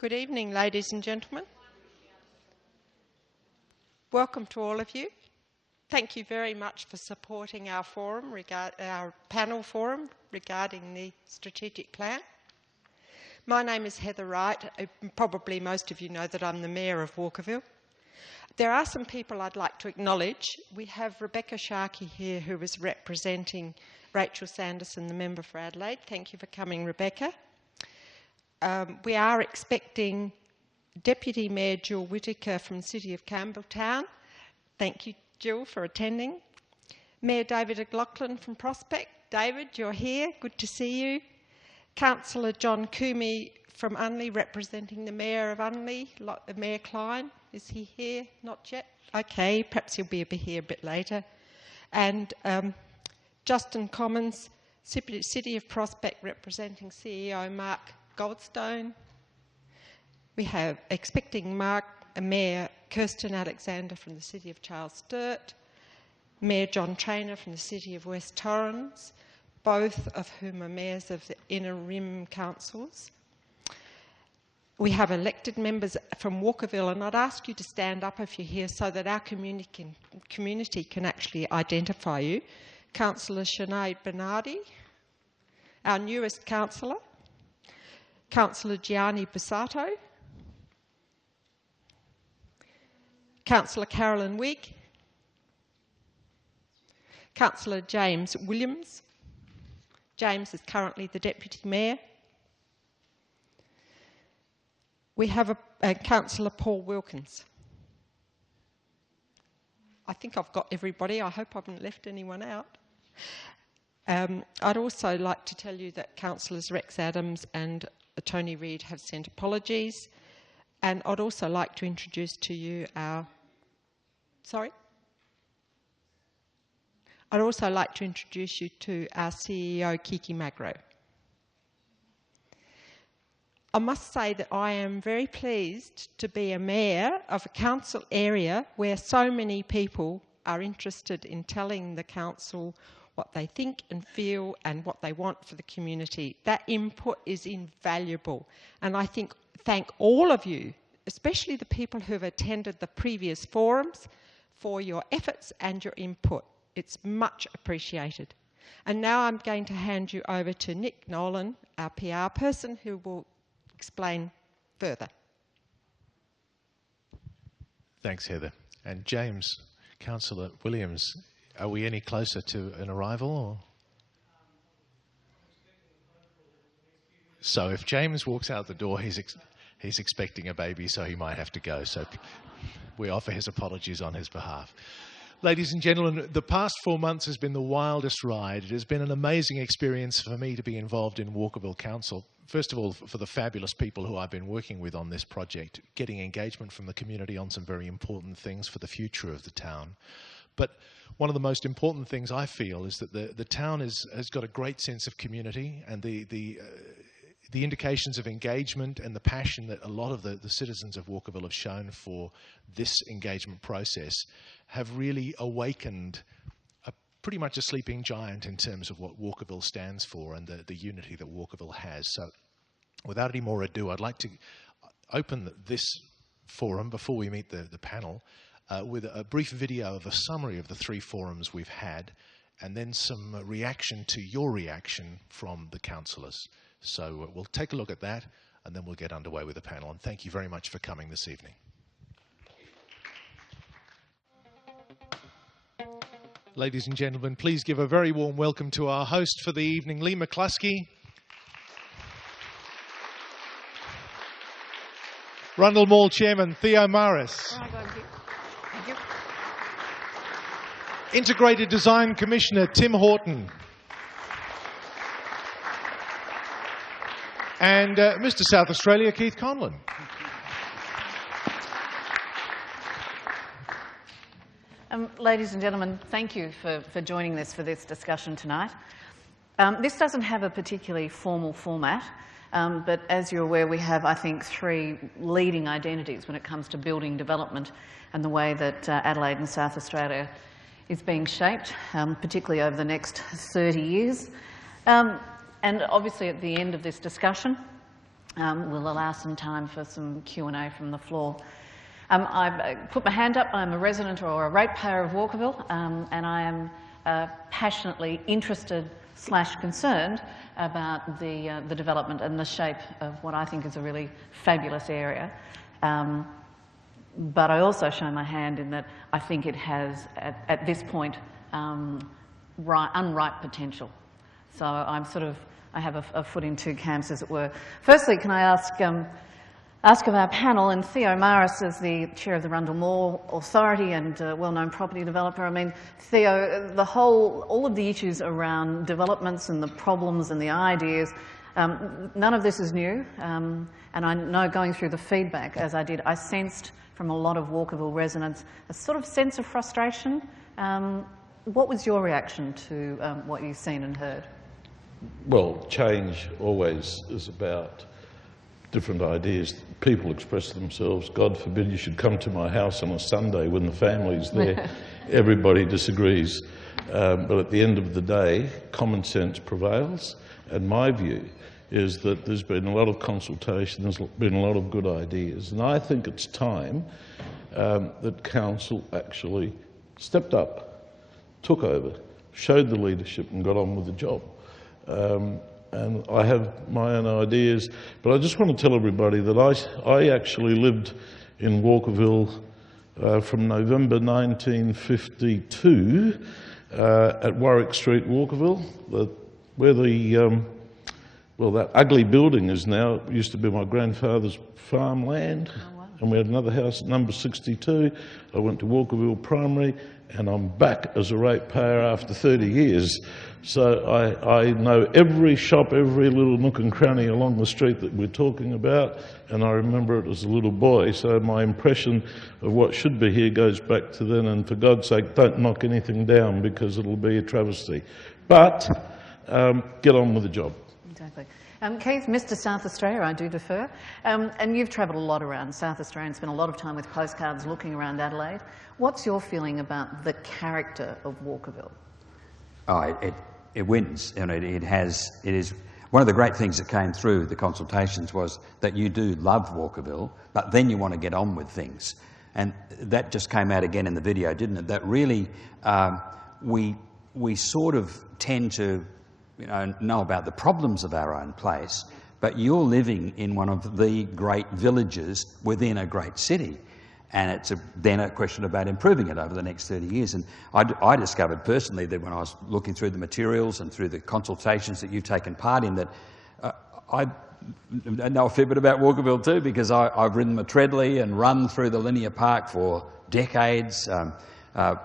Good evening, ladies and gentlemen. Welcome to all of you. Thank you very much for supporting our forum, our panel forum regarding the strategic plan. My name is Heather Wright. Probably most of you know that I'm the Mayor of Walkerville. There are some people I'd like to acknowledge. We have Rebecca Sharkey here, who is representing Rachel Sanderson, the member for Adelaide. Thank you for coming, Rebecca. We are expecting Deputy Mayor Jill Whittaker from the City of Campbelltown. Thank you, Jill, for attending. Mayor David McLaughlin from Prospect. David, you're here. Good to see you. Councillor John Coomey from Unley, representing the Mayor of Unley. Mayor Klein, is he here? Not yet? Okay, perhaps he'll be here a bit later. And Justin Commons, City of Prospect, representing CEO Mark Goldstone. We have expecting Mayor Kirsten Alexander from the City of Charles Sturt, Mayor John Traynor from the City of West Torrens, both of whom are mayors of the inner rim councils. We have elected members from Walkerville, and I'd ask you to stand up if you're here so that our community can actually identify you. Councillor Sinead Bernardi, our newest councillor. Councillor Gianni Bussato, Councillor Carolyn Wigg, Councillor James Williams. James is currently the Deputy Mayor. We have a Councillor Paul Wilkins. I think I've got everybody. I hope I haven't left anyone out. I'd also like to tell you that Councillors Rex Adams and Tony Reid have sent apologies, and I'd also like to introduce to you our... Sorry? I'd also like to introduce you to our CEO, Kiki Magro. I must say that I am very pleased to be a mayor of a council area where so many people are interested in telling the council what they think and feel and what they want for the community. That input is invaluable. And I thank all of you, especially the people who have attended the previous forums, for your efforts and your input. It's much appreciated. And now I'm going to hand you over to Nick Nolan, our PR person, who will explain further. Thanks, Heather. And James, Councillor Williams, are we any closer to an arrival? Or? So if James walks out the door, he's expecting a baby, so he might have to go. So we offer his apologies on his behalf. Ladies and gentlemen, the past 4 months has been the wildest ride. It has been an amazing experience for me to be involved in Walkerville Council. First of all, for the fabulous people who I've been working with on this project, getting engagement from the community on some very important things for the future of the town. But one of the most important things I feel is that the town has got a great sense of community, and the indications of engagement and the passion that a lot of the citizens of Walkerville have shown for this engagement process have really awakened pretty much a sleeping giant in terms of what Walkerville stands for and the unity that Walkerville has. So without any more ado, I'd like to open this forum before we meet the panel with a brief video of a summary of the 3 forums we've had, and then some reaction to your reaction from the councillors. So we'll take a look at that, and then we'll get underway with the panel. And thank you very much for coming this evening. Ladies and gentlemen, please give a very warm welcome to our host for the evening, Lee McCluskey. Rundle Mall Chairman Theo Maris. Thank you. Integrated Design Commissioner Tim Horton. And Mr. South Australia, Keith Conlon. Ladies and gentlemen, thank you for joining us for this discussion tonight. This doesn't have a particularly formal format, but as you're aware, we have, I think, 3 leading identities when it comes to building development and the way that Adelaide and South Australia is being shaped, particularly over the next 30 years. And obviously at the end of this discussion, we'll allow some time for some Q&A from the floor. I've put my hand up. I'm a resident or a ratepayer of Walkerville, and I am passionately interested / concerned about the development and the shape of what I think is a really fabulous area. But I also show my hand in that I think it has, at this point, unripe potential. So I'm I have a foot in two camps, as it were. Firstly, can I ask of our panel, and Theo Maris is the chair of the Rundle Mall Authority and well-known property developer. I mean, Theo, all of the issues around developments and the problems and the ideas, none of this is new. And I know, going through the feedback, as I did, I sensed from a lot of Walkerville residents a sort of sense of frustration. What was your reaction to what you've seen and heard? Well, change always is about different ideas. People express themselves. God forbid you should come to my house on a Sunday when the family's there. Everybody disagrees. But at the end of the day, common sense prevails. And my view is that there's been a lot of consultation, there's been a lot of good ideas. And I think it's time that Council actually stepped up, took over, showed the leadership and got on with the job. And I have my own ideas, but I just want to tell everybody that I actually lived in Walkerville from November 1952 at Warwick Street, Walkerville, where that ugly building is now. It used to be my grandfather's farmland. Oh, wow. And we had another house at number 62. I went to Walkerville Primary, and I'm back as a ratepayer after 30 years. So I know every shop, every little nook and cranny along the street that we're talking about, and I remember it as a little boy. So my impression of what should be here goes back to then, and for God's sake, don't knock anything down because it'll be a travesty. But get on with the job. Exactly. Keith, Mr. South Australia, I do defer. And you've travelled a lot around South Australia and spent a lot of time with postcards looking around Adelaide. What's your feeling about the character of Walkerville? Oh, it wins, and it is one of the great things that came through the consultations was that you do love Walkerville, but then you want to get on with things, and that just came out again in the video, didn't it? That really we sort of tend to know about the problems of our own place, but you're living in one of the great villages within a great city. And it's then a question about improving it over the next 30 years. And I discovered personally that when I was looking through the materials and through the consultations that you've taken part in, that I know a fair bit about Walkerville too, because I've ridden the Treadley and run through the linear park for decades.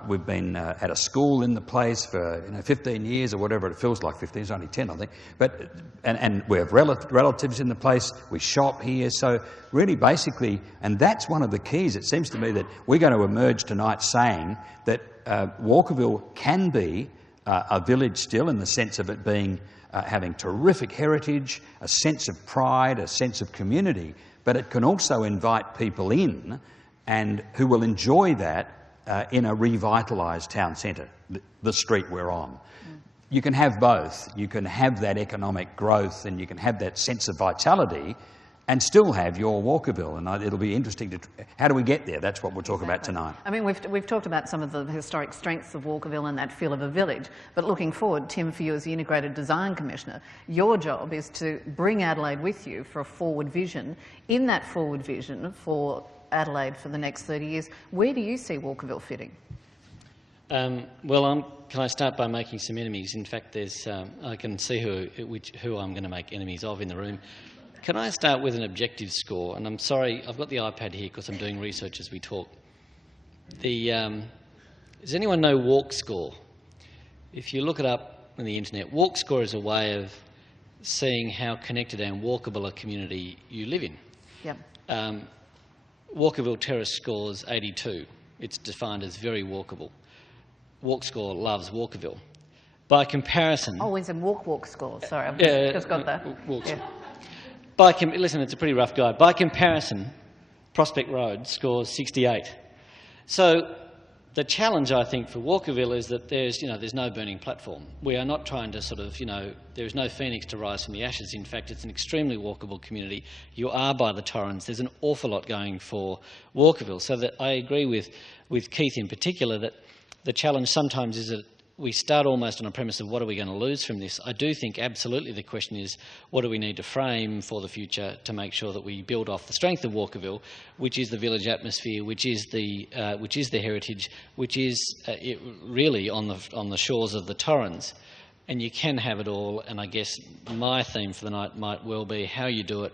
We've been at a school in the place for 15 years or whatever. It feels like 15, it's only 10 I think. But and we have relatives in the place, we shop here, so really basically, and that's one of the keys. It seems to me that we're going to emerge tonight saying that Walkerville can be a village still, in the sense of it being having terrific heritage, a sense of pride, a sense of community, but it can also invite people in and who will enjoy that in a revitalised town centre, the street we're on. You can have both. You can have that economic growth and you can have that sense of vitality and still have your Walkerville. And it'll be interesting to... How do we get there? That's what we'll talk about tonight. I mean, we've talked about some of the historic strengths of Walkerville and that feel of a village. But looking forward, Tim, for you as the Integrated Design Commissioner, your job is to bring Adelaide with you for a forward vision. In that forward vision for Adelaide for the next 30 years, where do you see Walkerville fitting? Can I start by making some enemies? In fact, I can see who I'm going to make enemies of in the room. Can I start with an objective score? And I'm sorry, I've got the iPad here because I'm doing research as we talk. Does anyone know Walk Score? If you look it up on the internet, Walk Score is a way of seeing how connected and walkable a community you live in. Yep. Walkerville Terrace scores 82. It's defined as very walkable. Walk Score loves Walkerville. By comparison... Oh, it's a walk score. Sorry, I've just got that. Walk Score. Listen, it's a pretty rough guide. By comparison, Prospect Road scores 68. So The challenge, I think, for Walkerville is that there's no burning platform. We are not trying to there is no phoenix to rise from the ashes. In fact, it's an extremely walkable community. You are by the Torrens. There's an awful lot going for Walkerville. So that I agree with Keith in particular that the challenge sometimes is that we start almost on a premise of what are we going to lose from this. I do think absolutely the question is what do we need to frame for the future to make sure that we build off the strength of Walkerville, which is the village atmosphere, which is the heritage, which is really on the shores of the Torrens. And you can have it all, and I guess my theme for the night might well be how you do it.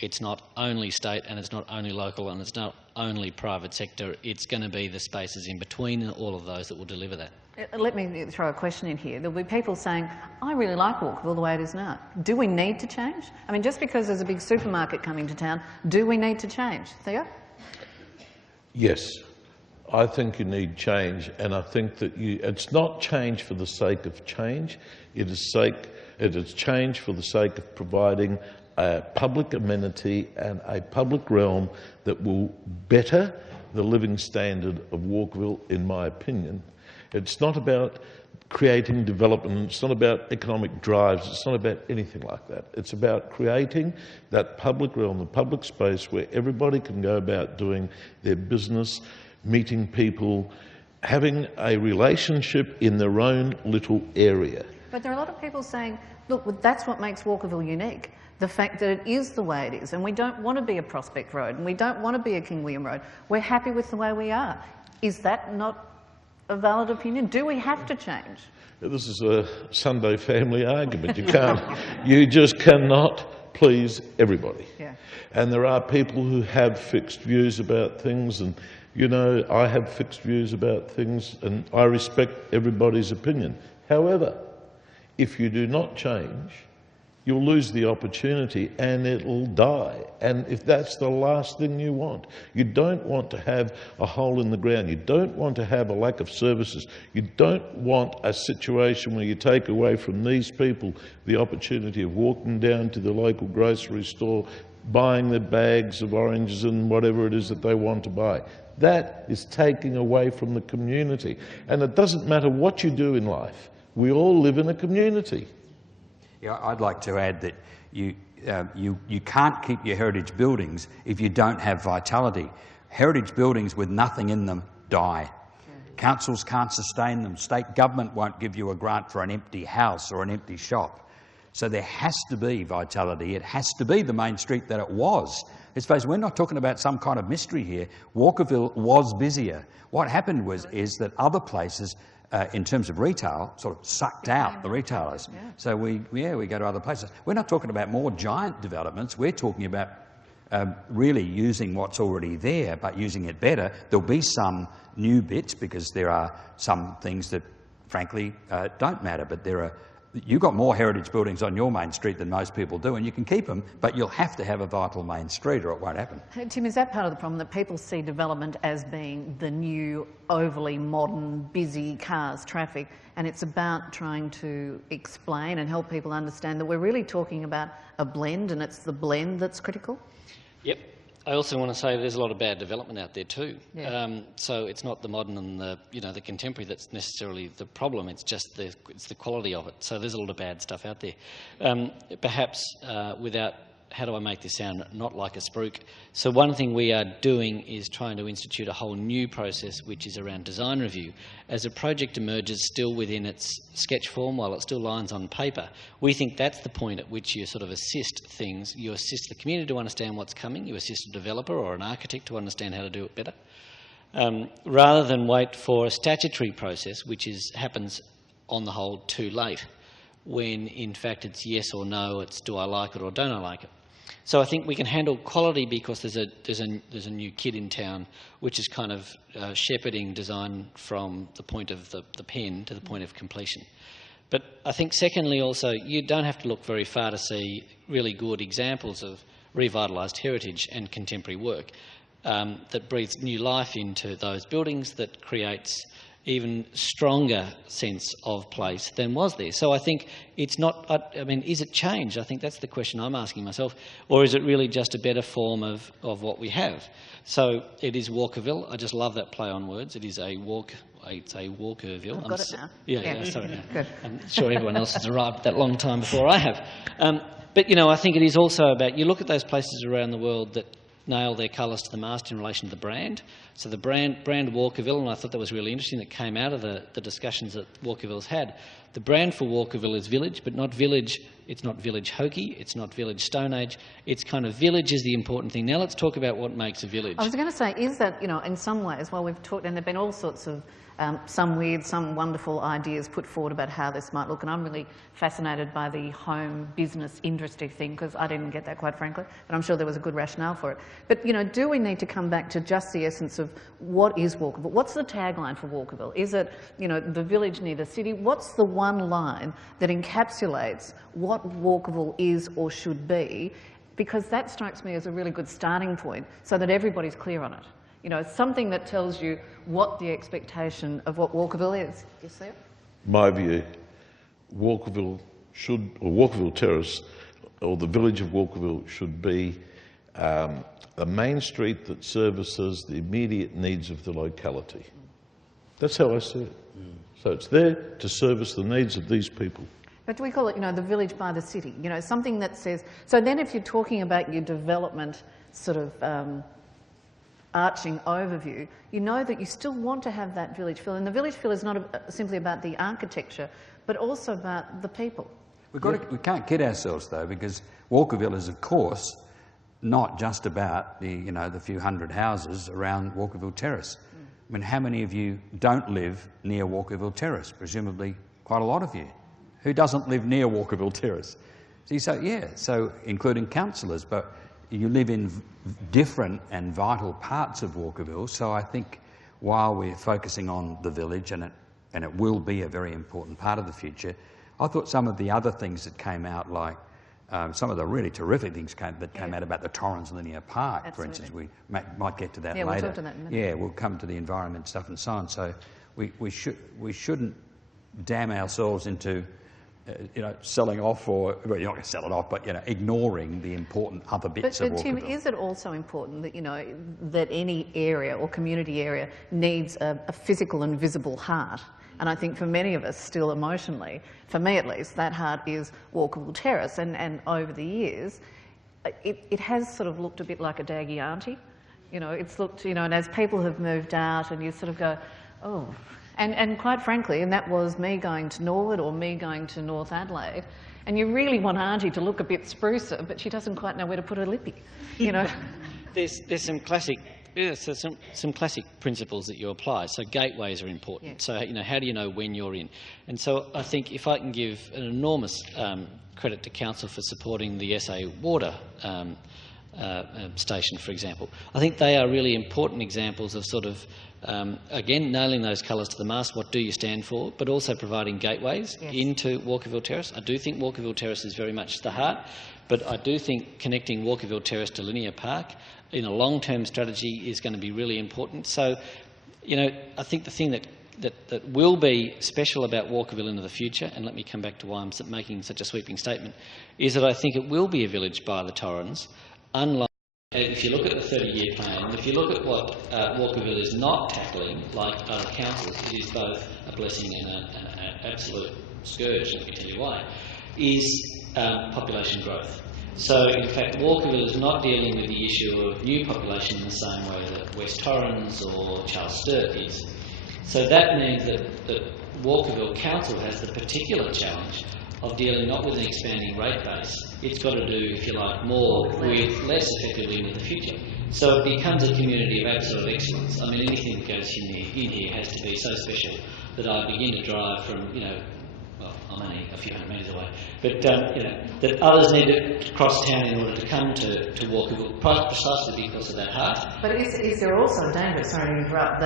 It's not only state and it's not only local and it's not only private sector. It's going to be the spaces in between and all of those that will deliver that. Let me throw a question in here. There'll be people saying, I really like Walkerville the way it is now. Do we need to change? I mean, just because there's a big supermarket coming to town, do we need to change? Theo? Yes, I think you need change, and I think that it's not change for the sake of change. It is change for the sake of providing a public amenity and a public realm that will better the living standard of Walkerville, in my opinion. It's not about creating development, it's not about economic drives, it's not about anything like that. It's about creating that public realm, the public space where everybody can go about doing their business, meeting people, having a relationship in their own little area. But there are a lot of people saying, look, that's what makes Walkerville unique. The fact that it is the way it is, and we don't want to be a Prospect Road, and we don't want to be a King William Road. We're happy with the way we are. Is that not a valid opinion? Do we have to change? This is a Sunday family argument. You just cannot please everybody. Yeah. And there are people who have fixed views about things, and I have fixed views about things, and I respect everybody's opinion. However, if you do not change, you'll lose the opportunity and it'll die. And if that's the last thing you don't want to have a hole in the ground. You don't want to have a lack of services. You don't want a situation where you take away from these people the opportunity of walking down to the local grocery store, buying their bags of oranges and whatever it is that they want to buy. That is taking away from the community. And it doesn't matter what you do in life. We all live in a community. Yeah, I'd like to add that you can't keep your heritage buildings if you don't have vitality. Heritage buildings with nothing in them die. Councils can't sustain them. State government won't give you a grant for an empty house or an empty shop. So there has to be vitality. It has to be the main street that it was. Let's face it, we're not talking about some kind of mystery here. Walkerville was busier. What happened is that other places, in terms of retail, sort of sucked out the retailers. Yeah. So we go to other places. We're not talking about more giant developments. We're talking about really using what's already there, but using it better. There'll be some new bits because there are some things that, frankly, don't matter. But you've got more heritage buildings on your main street than most people do, and you can keep them, but you'll have to have a vital main street or it won't happen. Tim, is that part of the problem, that people see development as being the new, overly modern, busy cars, traffic, and it's about trying to explain and help people understand that we're really talking about a blend, and it's the blend that's critical? Yep. I also want to say there's a lot of bad development out there too. Yeah. So it's not the modern and the contemporary that's necessarily the problem. It's just the quality of it. So there's a lot of bad stuff out there. Perhaps without, how do I make this sound not like a spruik? So one thing we are doing is trying to institute a whole new process, which is around design review. As a project emerges still within its sketch form, while it still lines on paper, we think that's the point at which you sort of assist things. You assist the community to understand what's coming. You assist a developer or an architect to understand how to do it better. Rather than wait for a statutory process, which happens on the whole too late, when in fact it's yes or no, it's do I like it or don't I like it. So I think we can handle quality because there's a new kid in town which is kind of shepherding design from the point of the pen to the point of completion. But I think secondly also, you don't have to look very far to see really good examples of revitalised heritage and contemporary work that breathes new life into those buildings, that creates even stronger sense of place than was there. So I think it's not, I mean, is it change? I think that's the question I'm asking myself. Or is it really just a better form of what we have? So it is Walkerville. I just love that play on words. It is a it's a Walkerville. I've got it now. Yeah, sorry. Good. I'm sure everyone else has arrived that long time before I have. But, you know, I think it is also about, you look at those places around the world that nail their colours to the mast in relation to the brand. So the brand Walkerville, and I thought that was really interesting, that came out of the discussions that Walkerville's had. The brand for Walkerville is village, but not village. It's not village hokey. It's not village Stone Age. It's kind of village is the important thing. Now let's talk about what makes a village. I was going to say, is that, you know, in some ways, while we've talked, and there have been all sorts of some weird, some wonderful ideas put forward about how this might look, and I'm really fascinated by the home business industry thing, because I didn't get that, quite frankly, but I'm sure there was a good rationale for it. But, you know, do we need to come back to just the essence of what is Walkerville? What's the tagline for Walkerville? Is it, you know, the village near the city? What's the one line that encapsulates what Walkerville is or should be? Because that strikes me as a really good starting point so that everybody's clear on it. You know, something that tells you what the expectation of what Walkerville is. Yes, sir? My view, Walkerville Terrace, or the village of Walkerville, should be a main street that services the immediate needs of the locality. That's how I see it. So it's there to service the needs of these people. But do we call it, you know, the village by the city? You know, something that says... So then if you're talking about your development sort of arching overview, you know that you still want to have that village feel. And the village feel is not simply about the architecture, but also about the people. We can't kid ourselves, though, because Walkerville is, of course, not just about the few hundred houses around Walkerville Terrace. I mean, how many of you don't live near Walkerville Terrace? Presumably quite a lot of you. Who doesn't live near Walkerville Terrace? See, so including councillors, but you live in different and vital parts of Walkerville. So I think while we're focusing on the village, and it will be a very important part of the future, I thought some of the other things that came out, like some of the really terrific things that came out about the Torrens Linear Park, Absolutely. for instance. We might get to that later. We'll talk to that in a minute. Yeah, we'll come to the environment stuff and so on. So we shouldn't damn ourselves into selling off, or well, you're not going to sell it off, but ignoring the important other bits of Walkerville. But Tim, is it also important that that any area or community area needs a physical and visible heart? And I think for many of us, still emotionally, for me at least, that heart is Walkerville Terrace. And over the years, it has sort of looked a bit like a daggy auntie. It's looked, and as people have moved out, and you sort of go, oh. And quite frankly, and that was me going to Norwood or me going to North Adelaide, and you really want Auntie to look a bit sprucer, but she doesn't quite know where to put her lippy, There's some classic... Yeah, so some classic principles that you apply. So gateways are important. Yeah. So, how do you know when you're in? And so I think if I can give an enormous credit to Council for supporting the SA Water station, for example, I think they are really important examples of sort of, again, nailing those colours to the mast, what do you stand for, but also providing gateways into Walkerville Terrace. I do think Walkerville Terrace is very much the heart, but I do think connecting Walkerville Terrace to Linear Park in a long-term strategy is going to be really important. So, I think the thing that will be special about Walkerville into the future, and let me come back to why I'm making such a sweeping statement, is that I think it will be a village by the Torrens, unlike if you look at the 30-year plan, if you look at what Walkerville is not tackling, like other councils, it is both a blessing and an absolute scourge, let me tell you why, is population growth. So, in fact, Walkerville is not dealing with the issue of new population in the same way that West Torrens or Charles Sturt is. So that means that Walkerville Council has the particular challenge of dealing not with an expanding rate base, it's got to do, if you like, more with less effectively into the future. So it becomes a community of absolute excellence. I mean, anything that goes in here has to be so special that I begin to drive from, well, I'm only a few hundred metres away, but, that others need to cross town in order to come to Walkerville, precisely because of that heart. But is there also a danger, sorry to interrupt,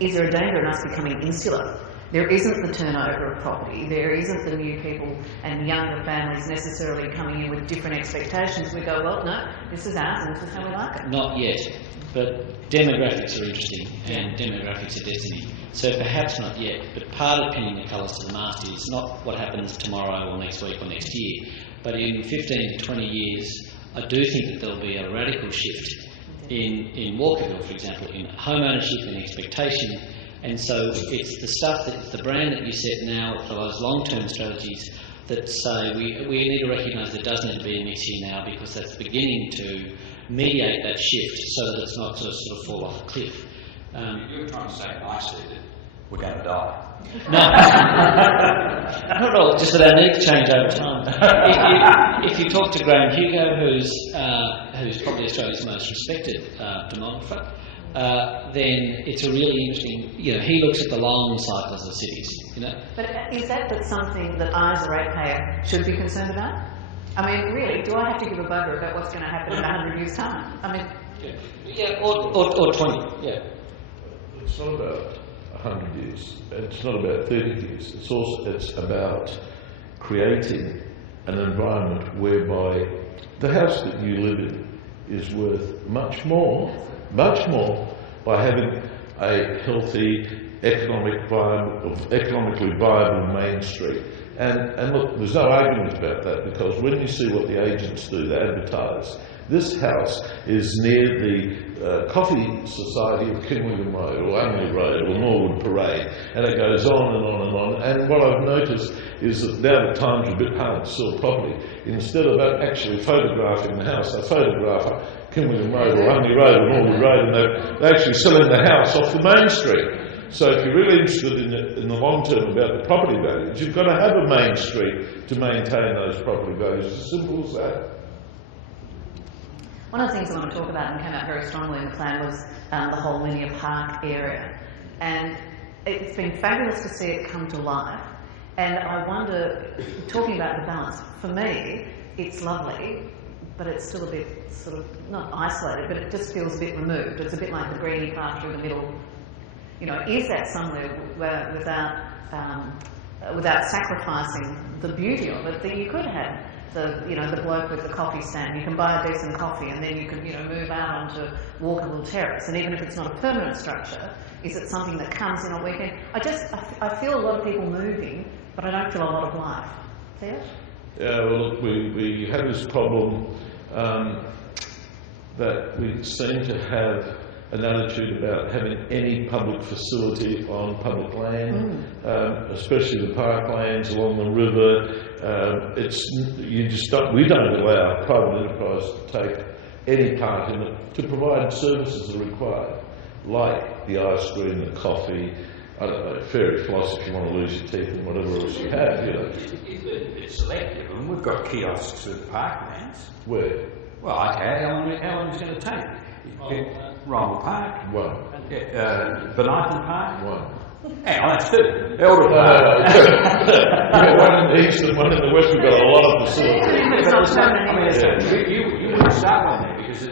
is there a danger in us becoming insular? there isn't the turnover of property, there isn't the new people and younger families necessarily coming in with different expectations. We go, well, no, this is ours and this is how we like it. Not yet, but demographics are interesting, and demographics are destiny. So perhaps not yet, but part of pinning the colours to the mast is not what happens tomorrow or next week or next year, but in 15 to 20 years, I do think that there'll be a radical shift in Walkerville, for example, in home ownership and expectation. And so it's the stuff, that the brand that you set now for those long-term strategies that say we need to recognise there does need to be a mix here now, because that's beginning to mediate that shift so that it's not sort of fall off a cliff. You're trying to say nicely that we're going to die. No, not at all, just that our needs change over time. If you talk to Graham Hugo, who's probably Australia's most respected demographer, then it's a really interesting, he looks at the long cycles of cities, But is that something that I as a ratepayer should be concerned about? I mean, really, do I have to give a bugger about what's going to happen in 100 years' time? I mean... Yeah, or 20, yeah. It's not about 100 years, it's not about 30 years, it's about creating an environment whereby the house that you live in is worth much more by having a healthy, economically viable main street. And look, there's no argument about that, because when you see what the agents do, they advertise. This house is near the Coffee Society of King William Road, or Unley Road, or Norwood Parade, and it goes on and on and on. And what I've noticed is that now that times are a bit hard to sell property, instead of actually photographing the house, they photograph King William Road, or Unley Road, or Norwood Road, and they're actually selling the house off the main street. So if you're really interested in the long term about the property values, you've got to have a main street to maintain those property values. As simple as that. One of the things I want to talk about, and came out very strongly in the plan, was the whole linear park area. And it's been fabulous to see it come to life. And I wonder, talking about the balance, for me, it's lovely, but it's still a bit sort of, not isolated, but it just feels a bit removed. It's a bit like the greeny pasture in the middle. Is that somewhere without sacrificing the beauty of it, that you could have the bloke with the coffee stand, you can buy a decent coffee and then you can move out onto Walkerville Terrace, and even if it's not a permanent structure, is it something that comes in a weekend? I feel a lot of people moving, but I don't feel a lot of life. See it? Yeah, well look, we have this problem that we seem to have an attitude about having any public facility on public land, especially the parklands along the river. We don't allow private enterprise to take any part in it to provide services that are required, like the ice cream, the coffee, I don't know, fairy floss if you want to lose your teeth and whatever else you have. It's selective, and we've got kiosks at parklands. Where? Well, okay, how long is it going to take? Ryle Park. One. Bonython Park. One. Hang on, that's two. Elder Park. One in the east and one in the west. We've got a lot of facilities. You wouldn't start one there, because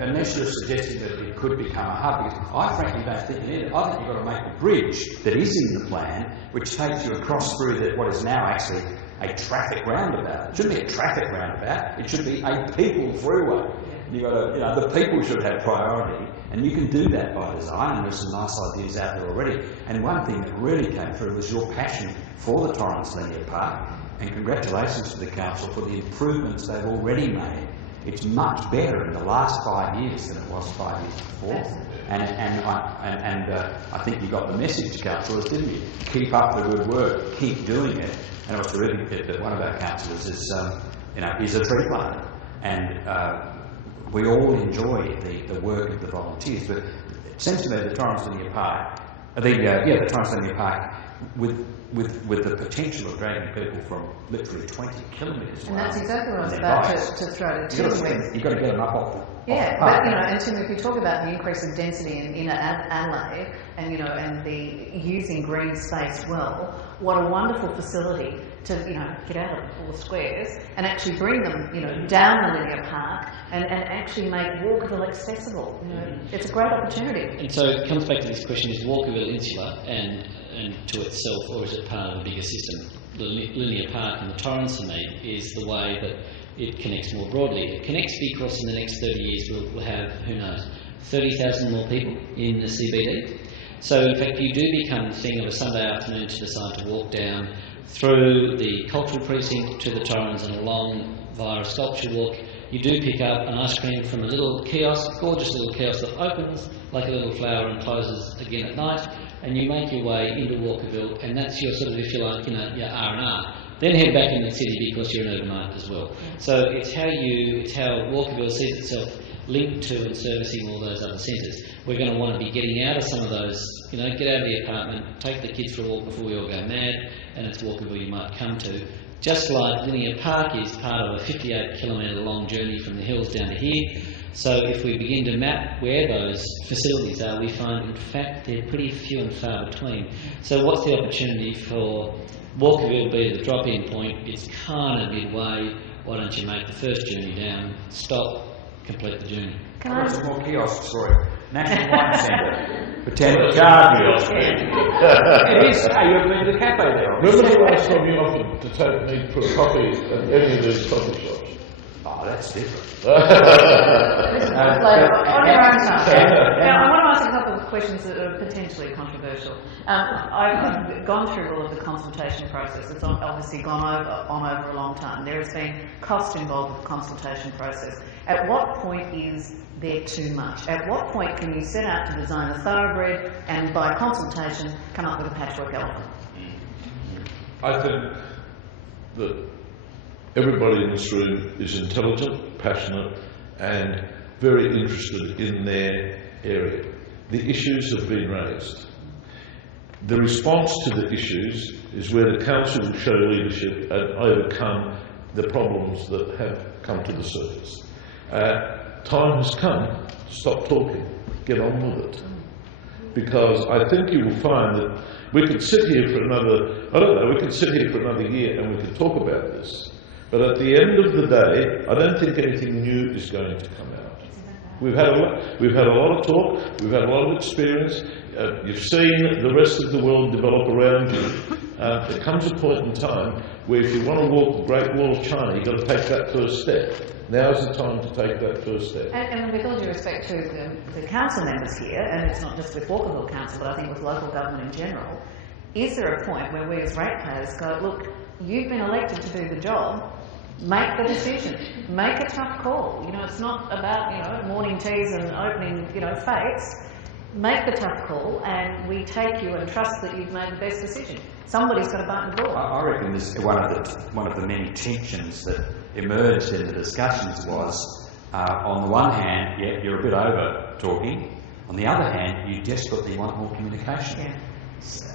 unless you're suggesting that it could become a hub, because I frankly don't think it is. I think you've got to make a bridge that is in the plan, which takes you across through what is now actually a traffic roundabout. It shouldn't be a traffic roundabout. It should be a people throughway. You've got to, the people should have priority, and you can do that by design, and there's some nice ideas out there already. And one thing that really came through was your passion for the Torrens Linear Park, and congratulations to the Council for the improvements they've already made. It's much better in the last 5 years than it was 5 years before. And I think you got the message, councillors, didn't you? Keep up the good work, keep doing it. And it was terrific that one of our councillors is a tree planter, and we all enjoy the work of the volunteers. But it seems to me the Torrens Linear Park, the Torrens Linear Park, with the potential of dragging people from literally 20 kilometres away. And that's exactly what I was about to throw to Tim. You've got to get them up off the Yeah, but and Tim, if you talk about the increase of density in inner Adelaide, and and the using green space well, what a wonderful facility to get out of the 4 squares and actually bring them down the linear park and actually make Walkerville accessible. It's a great opportunity. And so it comes back to this question: is Walkerville insular? And and to itself, or is it part of a bigger system? The linear park and the Torrens, for me, is the way that it connects more broadly. It connects because in the next 30 years we'll have, who knows, 30,000 more people in the CBD. So in fact you do become the thing of a Sunday afternoon to decide to walk down through the cultural precinct to the Torrens and along via a sculpture walk. You do pick up an ice cream from a little kiosk, gorgeous little kiosk that opens like a little flower and closes again at night, and you make your way into Walkerville, and that's your sort of, if you like, your R&R. Then head back in the city because you're an overnight as well. So it's how Walkerville sees itself linked to and servicing all those other centres. We're going to want to be getting out of some of those, get out of the apartment, take the kids for a walk before we all go mad, and it's Walkerville you might come to. Just like Linear Park is part of a 58-kilometre long journey from the hills down to here. So if we begin to map where those facilities are, we find in fact they're pretty few and far between. So what's the opportunity for Walkerville to be the drop-in point? It's kind of midway. Why don't you make the first journey down, stop, complete the journey? Can I some more kiosks for it? National Wine Centre. Pretend card kiosk. It is. Hey, you've been to the cafe there. Remember the last time you offered to take me for a coffee at any of these coffee shops? Oh, that's different. Listen, on your own time. Now, I want to ask a couple of questions that are potentially controversial. I've gone through all of the consultation process. It's obviously gone over a long time. There has been cost involved with the consultation process. At what point is there too much? At what point can you set out to design a thoroughbred and by consultation come up with a patchwork elephant? I think that everybody in this room is intelligent, passionate, and very interested in their area. The issues have been raised. The response to the issues is where the council will show leadership and overcome the problems that have come to the surface. Time has come to stop talking, get on with it. Because I think you will find that we could sit here for we could sit here for another year and we could talk about this. But at the end of the day, I don't think anything new is going to come out. We've had a lot of talk, we've had a lot of experience. You've seen the rest of the world develop around you. There comes a point in time where if you want to walk the Great Wall of China, you've got to take that first step. Now's the time to take that first step. And with all due respect to the council members here, and it's not just with Walkerville Council, but I think with local government in general, is there a point where we as ratepayers go, look, you've been elected to do the job, make the decision, make a tough call. It's not about, morning teas and opening, fates. Make the tough call and we take you and trust that you've made the best decision. Somebody's got a button door. I reckon this one of the many tensions that emerged in the discussions was, on the one hand, yeah, you're a bit over talking. On the other hand, you desperately want more communication. Yeah.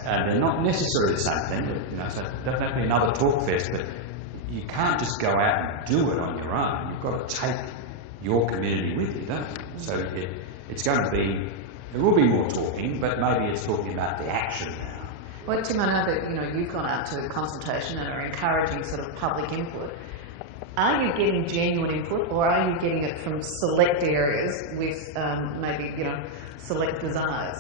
And they're not necessarily the same thing, but, so it doesn't have to be another talk fest, but you can't just go out and do it on your own. You've got to take your community with you, don't you? So it's going to be, there will be more talking, but maybe it's talking about the action now. Well, Tim, I know that you've gone out to consultation and are encouraging sort of public input. Are you getting genuine input, or are you getting it from select areas with maybe select desires?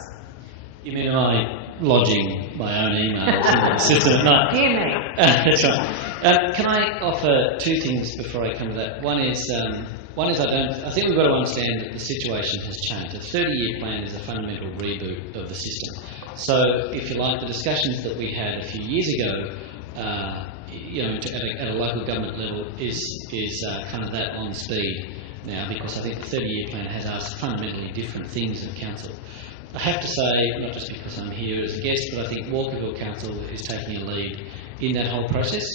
You mean am I lodging my own emails in the system at night? Dear me. That's right. Can I offer two things before I come to that? One is I think we've got to understand that the situation has changed. The 30-year plan is a fundamental reboot of the system. So, if you like, the discussions that we had a few years ago, at a local government level, is kind of that on speed now, because I think the 30-year plan has asked fundamentally different things of council. I have to say, not just because I'm here as a guest, but I think Walkerville Council is taking a lead in that whole process.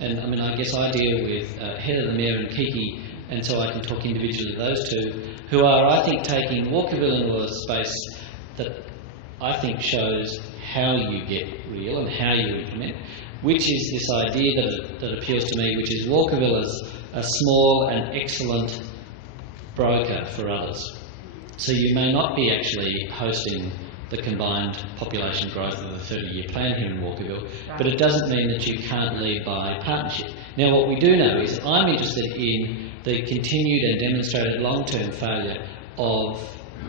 And I mean, I guess I deal with Heather, the Mayor, and Kiki, and so I can talk individually to those two, who are, I think, taking Walkerville into a space that I think shows how you get real and how you implement, which is this idea that appeals to me, which is Walkerville as a small and excellent broker for others. So you may not be actually hosting the combined population growth of the 30-year plan here in Walkerville, but it doesn't mean that you can't lead by partnership. Now, what we do know is that I'm interested in the continued and demonstrated long-term failure of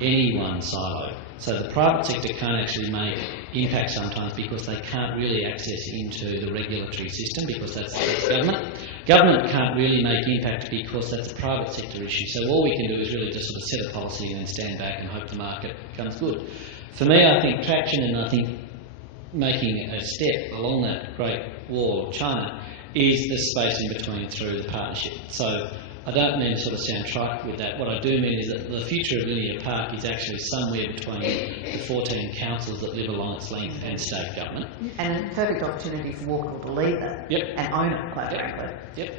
any one silo. So the private sector can't actually make impact sometimes because they can't really access into the regulatory system because that's government. Government can't really make impact because that's a private sector issue. So all we can do is really just sort of set a policy and then stand back and hope the market comes good. For me, I think traction and I think making a step along that Great Wall of China is the space in between through the partnership. So I don't mean to sort of sound trite with that. What I do mean is that the future of Linear Park is actually somewhere between the 14 councils that live along its length and state government. And a perfect opportunity for Walkerville to lead that and own it, quite frankly.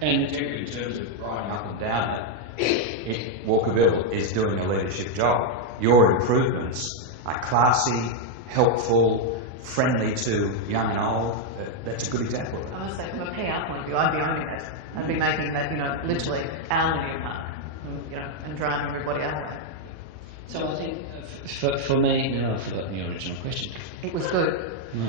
And in terms of riding up and down it, Walkerville is doing a leadership job. Your improvements are classy, helpful, friendly to young and old. That's a good example of it. I must say, from a PR point of view, I'd be owning it. I'd be making that, literally our Linear Park, and driving everybody our way. So I think for me, I've forgotten your original question. It was good. No.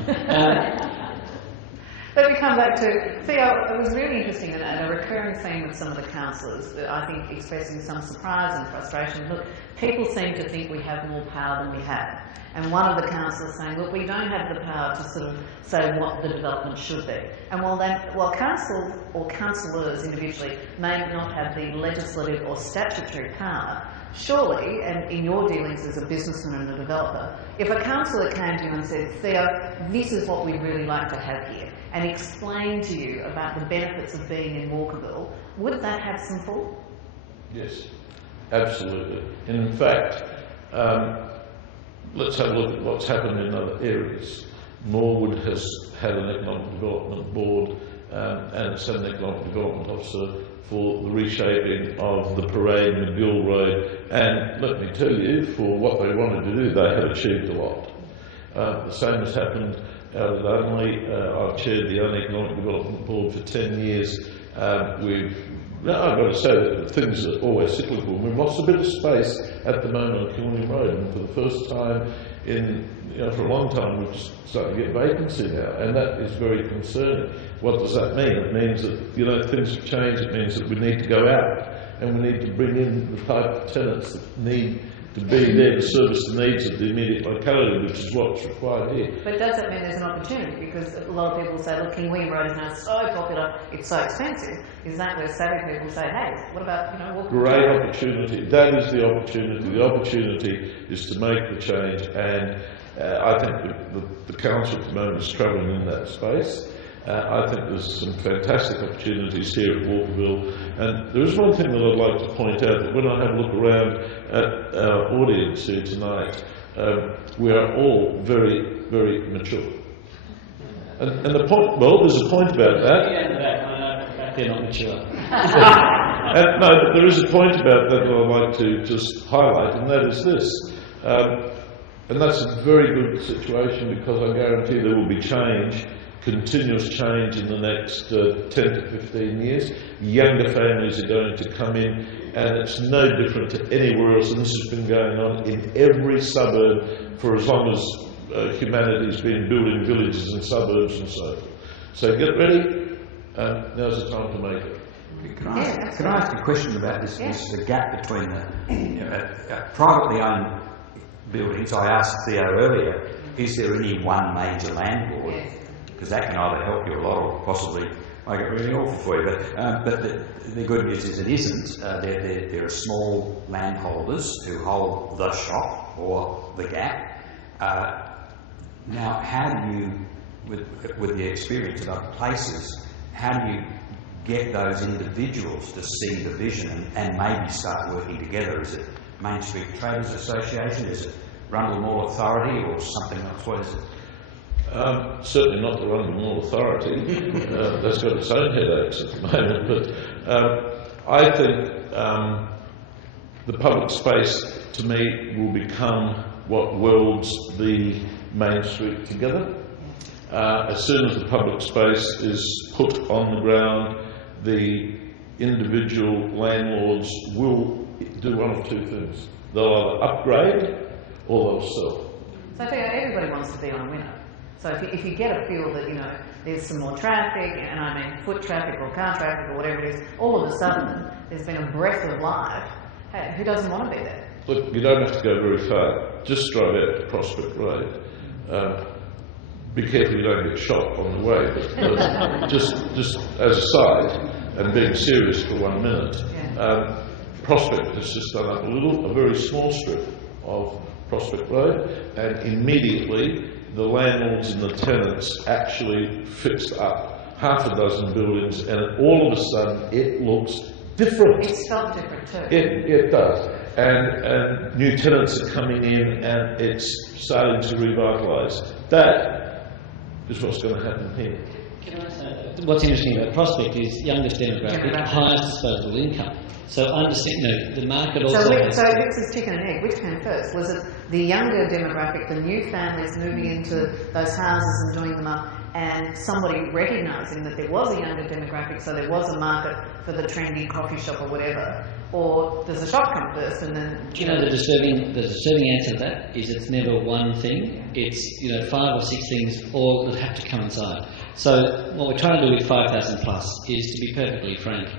Let me come back to Theo. It was really interesting and a recurring theme with some of the councillors, I think, expressing some surprise and frustration. Look, people seem to think we have more power than we have. And one of the councillors saying, look, we don't have the power to sort of say what the development should be. And while council or councillors individually may not have the legislative or statutory power, surely, and in your dealings as a businessman and a developer, if a councillor came to you and said, Theo, this is what we'd really like to have here, and explained to you about the benefits of being in Walkerville, would that have some pull? Yes, absolutely. And in fact, let's have a look at what's happened in other areas. Morwood has had an economic development board and it's had an economic development officer for the reshaping of the Parade McGill Road, and let me tell you, for what they wanted to do, they have achieved a lot. The same has happened out at Unley. I've chaired the Economic Development Board for 10 years. I've got to say that things are always cyclical. We've lost a bit of space at the moment on Killeen Road, and for the first time for a long time, we're just starting to get vacancy now, and that is very concerning. What does that mean? It means that things have changed. It means that we need to go out and we need to bring in the type of tenants that need to be there to service the needs of the immediate locality, which is what's required here. But does that mean there's an opportunity? Because a lot of people say, look, King William Road is now so popular, it's so expensive. Is that where savvy people say, hey, what about, Walkerville? Great opportunity. That is the opportunity. The opportunity is to make the change, and I think the council at the moment is struggling in that space. I think there's some fantastic opportunities here at Walkerville, and there is one thing that I'd like to point out, that when I have a look around at our audience here tonight, we are all very, very mature. And the point, well, there's a point about that. They're not mature. No, but there is a point about that I'd like to just highlight, and that is this. And that's a very good situation, because I guarantee there will be change, continuous change in the next 10 to 15 years. Younger families are going to come in, and it's no different to anywhere else, and this has been going on in every suburb for as long as humanity's been building villages and suburbs and so forth. So get ready, now's the time to make it. Can I ask a question about this the gap between the privately owned buildings? I asked Theo earlier, is there any one major landlord? Because that can either help you a lot or possibly make it really awful for you. But the good news is it isn't. There are small landholders who hold the shop or the gap. Now, how do you, with the experience of other places, how do you get those individuals to see the vision and maybe start working together? Is it Main Street Traders Association? Is it Rundle Mall Authority or something else? What is it? Certainly not the Rundle Mall Authority. That's got its own headaches at the moment. But I think the public space, to me, will become what welds the Main Street together. As soon as the public space is put on the ground, the individual landlords will do one of two things. They'll either upgrade or they'll sell. So I think everybody wants to be on a winner. So if you get a feel that, there's some more traffic, and I mean foot traffic or car traffic or whatever it is, all of a sudden there's been a breath of life, hey, who doesn't want to be there? Look, you don't have to go very far. Just drive out to Prospect Road. Be careful you don't get shot on the way, but just as a side, and being serious for 1 minute, Prospect has just done up a very small strip of Prospect Road, and immediately the landlords and the tenants actually fixed up half a dozen buildings, and all of a sudden it looks different. It's felt different too. It does. And new tenants are coming in, and it's starting to revitalise. That is what's going to happen here. Can I say, what's interesting about Prospect is youngest demographic, highest disposable income. So understand, the market also. So this is chicken and egg. Which came first? Was it the younger demographic, the new families moving into those houses and doing them up, and somebody recognising that there was a younger demographic, so there was a market for the trendy coffee shop or whatever? Or does the shop come first and then? Do you know the disturbing answer to that is it's never one thing. It's 5 or 6 things all that have to coincide. So what we're trying to do with 5,000 plus is, to be perfectly frank,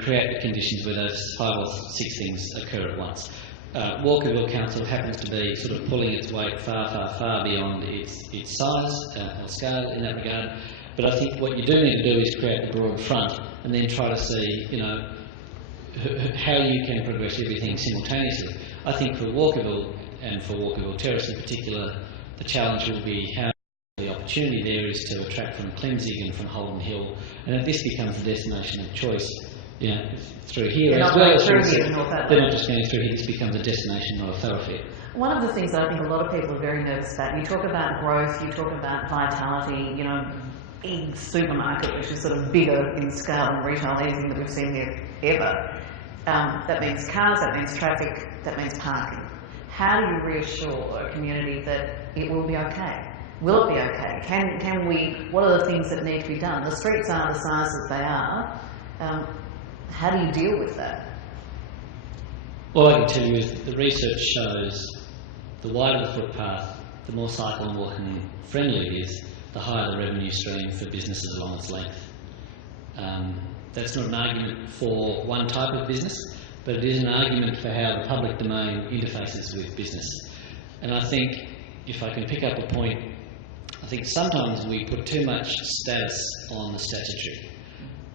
create the conditions where those 5 or 6 things occur at once. Walkerville Council happens to be sort of pulling its weight far, far, far beyond its size or scale in that regard. But I think what you do need to do is create the broad front and then try to see, how you can progress everything simultaneously. I think for Walkerville and for Walkerville Terrace in particular, the challenge will be how the opportunity there is to attract from Clemzig and from Holden Hill, and if this becomes the destination of choice, through here as well as through here. They're not just going through here, this becomes a destination, not a thoroughfare. One of the things that I think a lot of people are very nervous about, you talk about growth, you talk about vitality, big supermarket, which is sort of bigger in scale than retail, anything that we've seen here ever. That means cars, that means traffic, that means parking. How do you reassure a community that it will be okay? Will it be okay? Can we, what are the things that need to be done? The streets are the size that they are. How do you deal with that? All I can tell you is that the research shows the wider the footpath, the more cycle and walking friendly it is, the higher the revenue stream for businesses along its length. That's not an argument for one type of business, but it is an argument for how the public domain interfaces with business. And I think, if I can pick up a point, I think sometimes we put too much status on the statutory.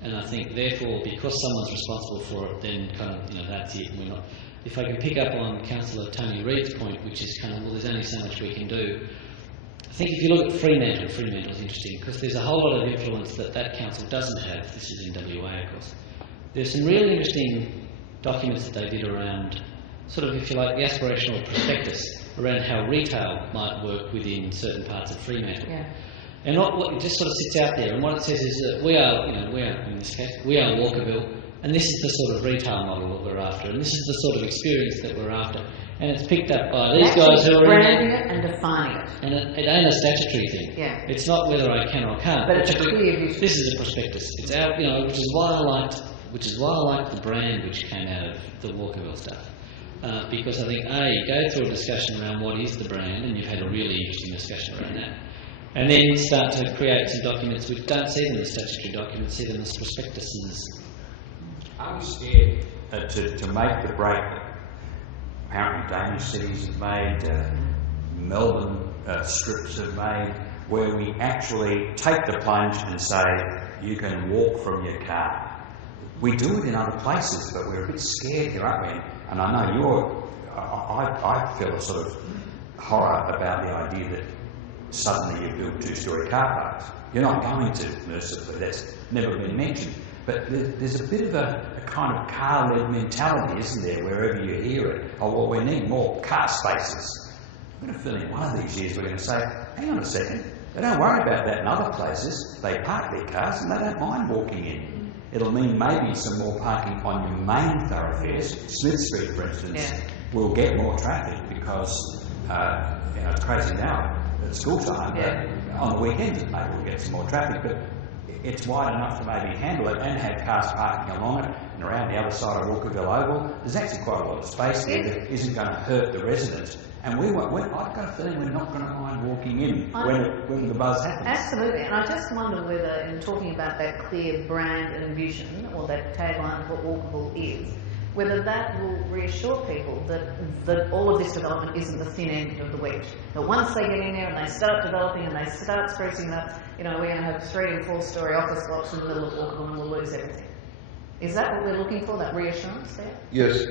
And I think, therefore, because someone's responsible for it, then kind of, that's it, and we're not. If I can pick up on Councillor Tony Reid's point, which is kind of, there's only so much we can do. I think if you look at Fremantle is interesting, because there's a whole lot of influence that council doesn't have. This is in WA, of course. There's some really interesting documents that they did around, sort of, if you like, the aspirational prospectus around how retail might work within certain parts of Fremantle. Yeah. And what it just sort of sits out there, and what it says is that we are in this case, we are Walkerville, and this is the sort of retail model that we're after, and this is the sort of experience that we're after. And it's picked up by these guys who are branding it and defining it. And it ain't a statutory thing. Yeah. It's not whether I can or can't. But it's a clear vision. This is a prospectus. It's out, which is why I liked the brand which came out of the Walkerville stuff. Because I think, go through a discussion around what is the brand, and you've had a really interesting discussion around that. And then start to create some documents which don't see them as statutory documents, see them as prospectuses. Are we scared to make the break that apparently Danish cities have made, Melbourne strips have made, where we actually take the plunge and say, you can walk from your car? We do it in other places, but we're a bit scared here, aren't we? And I know I feel a sort of horror about the idea that suddenly you build 2-storey car parks. You're not going to, mercifully, that's never been mentioned. But there's a bit of a kind of car-led mentality, isn't there, wherever you hear it? Oh, well, we need more car spaces. I'm going to feel in one of these years we're going to say, hang on a second, they don't worry about that in other places. They park their cars and they don't mind walking in. It'll mean maybe some more parking on your main thoroughfares. Smith Street, for instance, will get more traffic because, it's crazy now at school time, but on the weekends maybe we'll get some more traffic. But it's wide enough to maybe handle it and have cars parking along it and around the other side of Walkerville Oval. There's actually quite a lot of space there that isn't going to hurt the residents. And I've got a feeling we're not going to mind walking in when the buzz happens. Absolutely, and I just wonder whether, in talking about that clear brand and vision, or that tagline of what Walkerville is, whether that will reassure people that all of this development isn't the thin end of the wedge. That once they get in there and they start developing and they start sprucing it up, you know, we're going to have 3- and 4-storey office blocks in the middle of Walkerville and we'll lose everything. Is that what we're looking for, that reassurance there? Yes.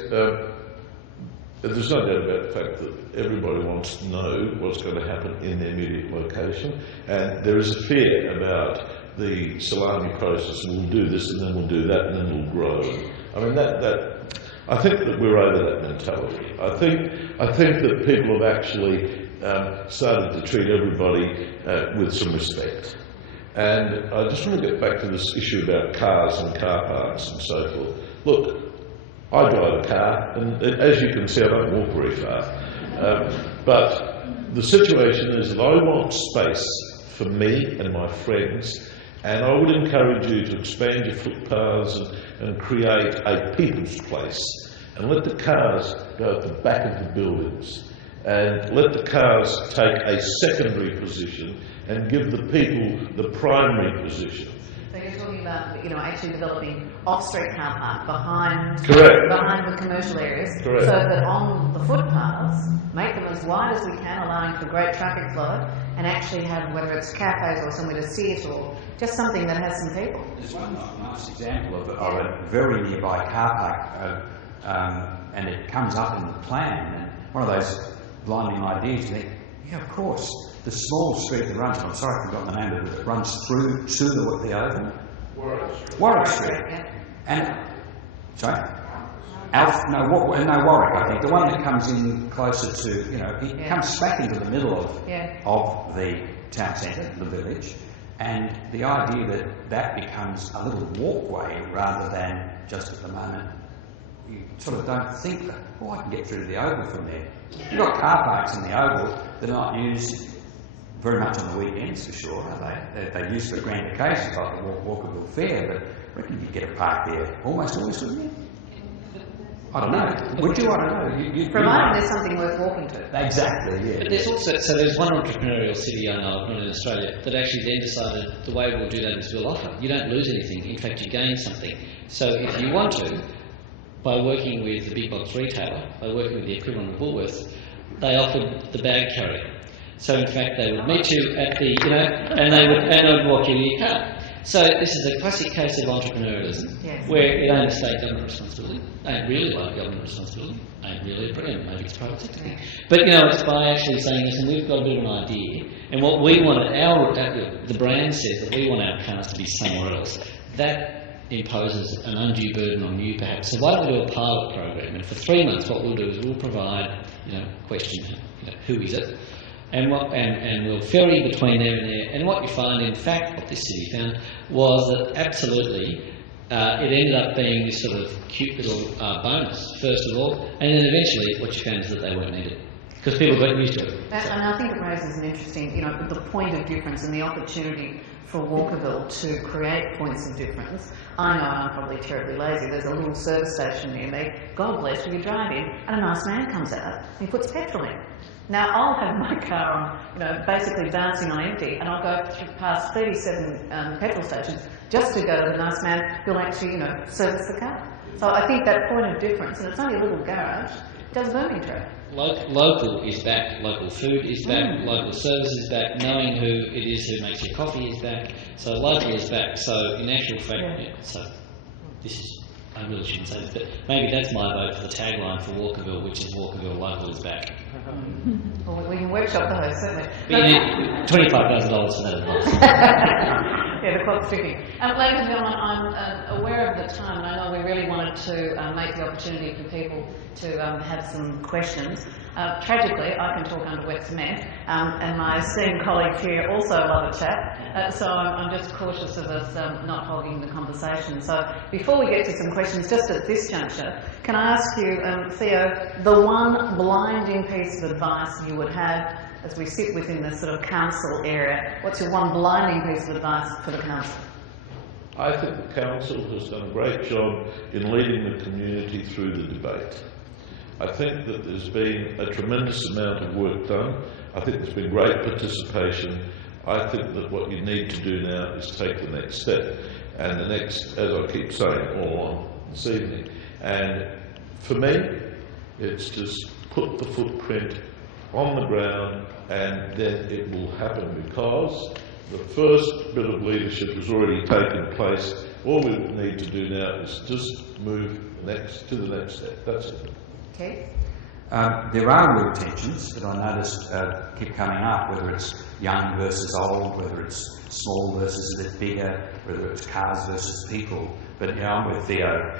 There's no doubt about the fact that everybody wants to know what's going to happen in their immediate location, and there is a fear about the salami process, and we'll do this and then we'll do that and then we'll grow. I mean, I think that we're over that mentality. I think that people have actually started to treat everybody with some respect. And I just want to get back to this issue about cars and car parks and so forth. Look, I drive a car, and as you can see, I don't walk very far. But the situation is that I want space for me and my friends, and I would encourage you to expand your footpaths and create a people's place, and let the cars go at the back of the buildings, and let the cars take a secondary position and give the people the primary position. So you're talking about, you know, actually developing off-street car park behind the commercial areas, Correct. so that on the footpaths, make them as wide as we can, allowing for great traffic flow, and actually have, whether it's cafes or somewhere to sit or just something that has some people. There's one nice example of a very nearby car park, and it comes up in the plan, and one of those blinding ideas, you think, yeah, of course, the small street that runs, I'm sorry I forgot the name of it, that runs through to the Oval. Warwick Street. And, sorry? Warwick, I think. The one that comes in closer to, you know, it comes smack into the middle of the town centre, the village, and the idea that becomes a little walkway rather than just at the moment, you sort of don't think that, oh, I can get through to the Oval from there. You've got car parks in the Oval that are not used very much on the weekends, for sure, are they? They're used for grand occasions like the Walkerville Fair, but I reckon you'd get a park there almost always, wouldn't you? I don't know. Would you? I don't know. Provided there's something worth walking to. Exactly, yeah. But there's also, so there's one entrepreneurial city I know of, not in Australia, that actually then decided the way we'll do that is we'll offer. You don't lose anything, in fact you gain something. So if you want to, by working with the big box retailer, by working with the equivalent of Woolworths, they offered the bag carrier. So in fact they would meet you at the, you know, and they would walk you to your car. So this is a classic case of entrepreneurialism, where it ain't state government responsibility, ain't really like government responsibility, ain't really a brand, maybe it's private sector thing. But you know, it's by actually saying, listen, we've got a bit of an idea, and what we want, the brand says that we want our cars to be somewhere else. That imposes an undue burden on you, perhaps. So why don't we do a pilot program? And for 3 months, what we'll do is we'll provide, you know, question, you know, who is it? And we'll ferry between there and there. And what you find, in fact, what this city found, was that absolutely it ended up being this sort of cute little bonus, first of all, and then eventually what you found is that they weren't needed. Because people got used to it. And I think it raises an interesting, you know, the point of difference and the opportunity for Walkerville to create points of difference. I know I'm probably terribly lazy. There's a little service station near me. God bless you, you drive in and a nice man comes out and he puts petrol in. Now, I'll have my car on, you know, basically bouncing on empty, and I'll go past 37 petrol stations just to go to the nice man who'll actually, you know, service the car. So I think that point of difference, and it's only a little garage, does booming trade. Local is back, local food is back, local service is back, knowing who it is who makes your coffee is back, so local is back. So in actual fact, so this is, I really shouldn't say this, but maybe that's my vote for the tagline for Walkerville, which is Walkerville local is back. Well, we can workshop those, certainly. But you need $25,000 for that advice. Yeah, the clock's ticking. Ladies and gentlemen, I'm aware of the time, and I know we really wanted to make the opportunity for people to have some questions. Tragically, I can talk under wet cement, and my esteemed colleagues here also love a chat, so I'm just cautious of us not hogging the conversation. So before we get to some questions, just at this juncture, can I ask you, Theo, the one blinding piece of advice you would have as we sit within the sort of council area? What's your one blinding piece of advice for the council? I think the council has done a great job in leading the community through the debate. I think that there's been a tremendous amount of work done. I think there's been great participation. I think that what you need to do now is take the next step. And the next, as I keep saying all along this evening, and For me, it's just put the footprint on the ground and then it will happen, because the first bit of leadership has already taken place. All we need to do now is just move to the next step. That's it. Okay. There are real tensions that I noticed keep coming up, whether it's young versus old, whether it's small versus a bit bigger, whether it's cars versus people. But you know, I'm with Theo.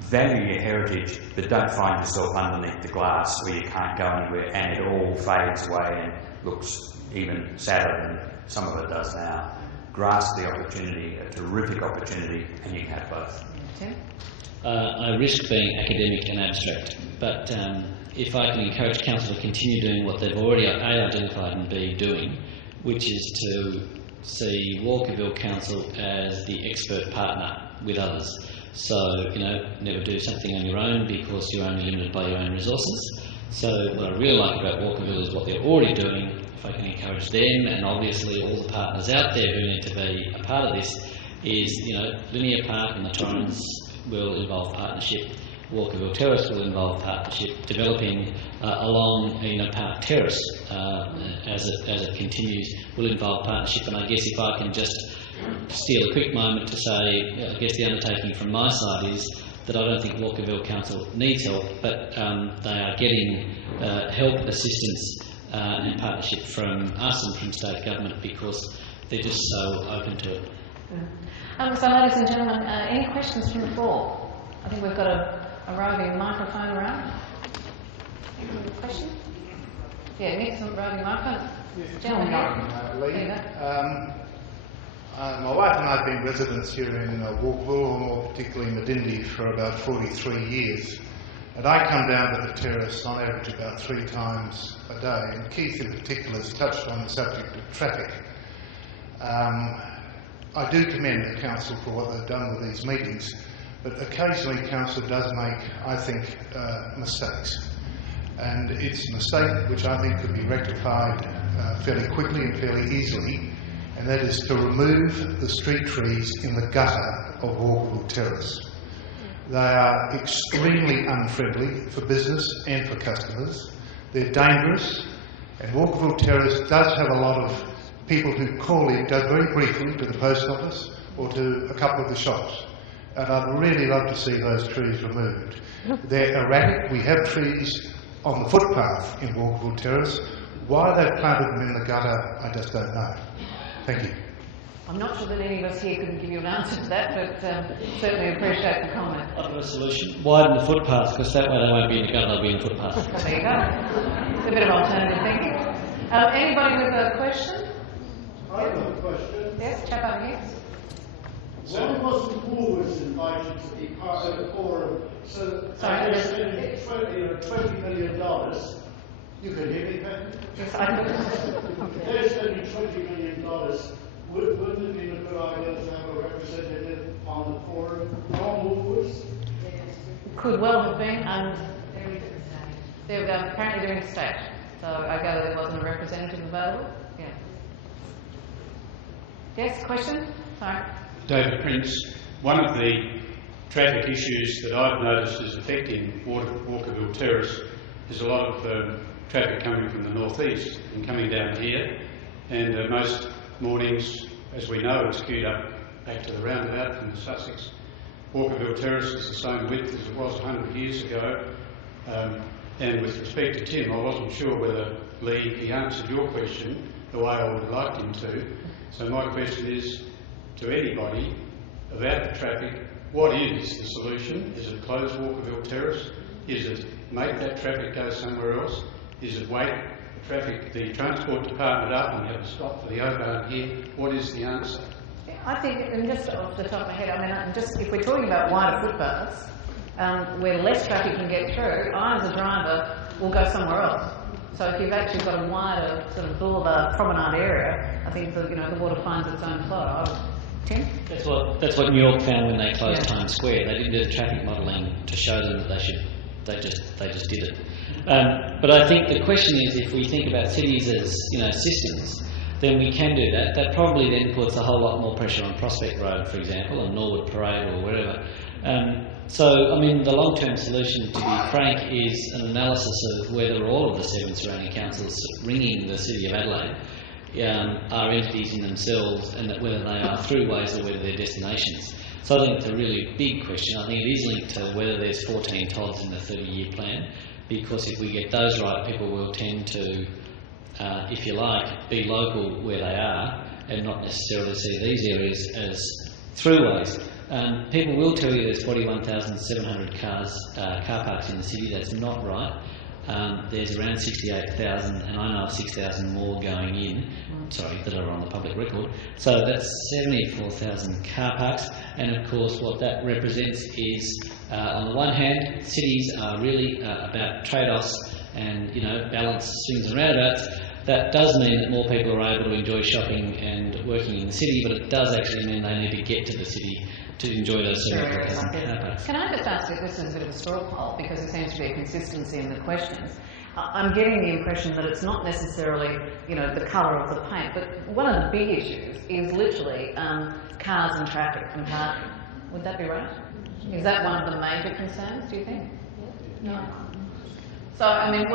Value your heritage, but don't find yourself underneath the glass where you can't go anywhere and it all fades away and looks even sadder than some of it does now. Grasp the opportunity, a terrific opportunity, and you can have both. Tim? I risk being academic and abstract, but if I can encourage council to continue doing what they've already A, identified and B, doing, which is to see Walkerville Council as the expert partner with others. So, you know, never do something on your own because you're only limited by your own resources. So what I really like about Walkerville is what they're already doing. If I can encourage them, and obviously all the partners out there who need to be a part of this, is, you know, Linear Park and the Torrens will involve partnership. Walkerville Terrace will involve partnership. Developing along, you know, Park Terrace as it continues will involve partnership. And I guess if I can just steal a quick moment to say, I guess the undertaking from my side is that I don't think Walkerville Council needs help, but they are getting help, assistance and partnership from us and from state government because they're just so open to it. So ladies and gentlemen, any questions from the floor? I think we've got a roving microphone around. Any question? Yeah, Nick's roving microphone. Gentlemen, my wife and I have been residents here in Walkerville, or more particularly Medindi, for about 43 years. And I come down to the terrace on average about 3 times a day, and Keith in particular has touched on the subject of traffic. I do commend the council for what they've done with these meetings, but occasionally council does make, I think, mistakes. And it's a mistake which I think could be rectified fairly quickly and fairly easily, and that is to remove the street trees in the gutter of Walkerville Terrace. They are extremely unfriendly for business and for customers. They're dangerous, and Walkerville Terrace does have a lot of people who call in, go very briefly to the post office or to a couple of the shops. And I'd really love to see those trees removed. They're erratic. We have trees on the footpath in Walkerville Terrace. Why they've planted them in the gutter, I just don't know. Thank you. I'm not sure that any of us here can give you an answer to that, but certainly appreciate the comment. I've got a solution. Widen the footpath, because that way they won't be in the gutter, they'll be in the footpath. There you go. It's a bit of alternative thinking. Anybody with a question? I have a question. Yes, chap over here. Why wasn't Woolworths invited to be part of the forum? So sorry, they're spending $20 million. You can hear me, Pat? Yes, I can. They're spending $20 million. Wouldn't it be a good idea to have a representative on the forum from Woolworths? Could well have been, and they were apparently doing state. So I gather there wasn't a representative available. Yeah. Yes, question? Sorry. David Prince. One of the traffic issues that I've noticed is affecting Walkerville Terrace is a lot of traffic coming from the northeast and coming down here, and most mornings, as we know, it's queued up back to the roundabout from the Sussex. Walkerville Terrace is the same width as it was 100 years ago, and with respect to Tim, I wasn't sure whether Lee, he answered your question the way I would have liked him to. So my question is, to anybody about the traffic, what is the solution? Is it close Walkerville Terrace? Is it make that traffic go somewhere else? Is it wake the Transport Department up and have a stop for the O-Bahn here? What is the answer? I think, and just off the top of my head, I mean, just if we're talking about wider footpaths, where less traffic can get through, I as a driver will go somewhere else. So if you've actually got a wider sort of boulevard promenade area, I think the water finds its own flow. Tim? That's what New York found when they closed Times Square. They didn't do the traffic modelling to show them that they should. They just did it. But I think the question is, if we think about cities as systems, then we can do that. That probably then puts a whole lot more pressure on Prospect Road, for example, or Norwood Parade or wherever. So, I mean, the long-term solution, to be frank, is an analysis of whether all of the 7 surrounding councils ringing the City of Adelaide are entities in themselves, and that whether they are throughways or whether they're destinations. So I think it's a really big question. I think it is linked to whether there's 14 TODs in the 30-year plan, because if we get those right, people will tend to, if you like, be local where they are and not necessarily see these areas as throughways. People will tell you there's 41,700 car parks in the city. That's not right. There's around 68,000, and I know of 6,000 more going in, that are on the public record. So that's 74,000 car parks, and of course what that represents is, on the one hand, cities are really about trade-offs and, balance, swings and roundabouts. That does mean that more people are able to enjoy shopping and working in the city, but it does actually mean they need to get to the city to enjoy those 74,000 car parks. Can I just ask if this is a bit of a straw poll, because there seems to be a consistency in the questions. I'm getting the impression that it's not necessarily, the colour of the paint, but one of the big issues is literally cars and traffic and parking. Would that be right? Is that one of the major concerns, do you think? No. So, I mean,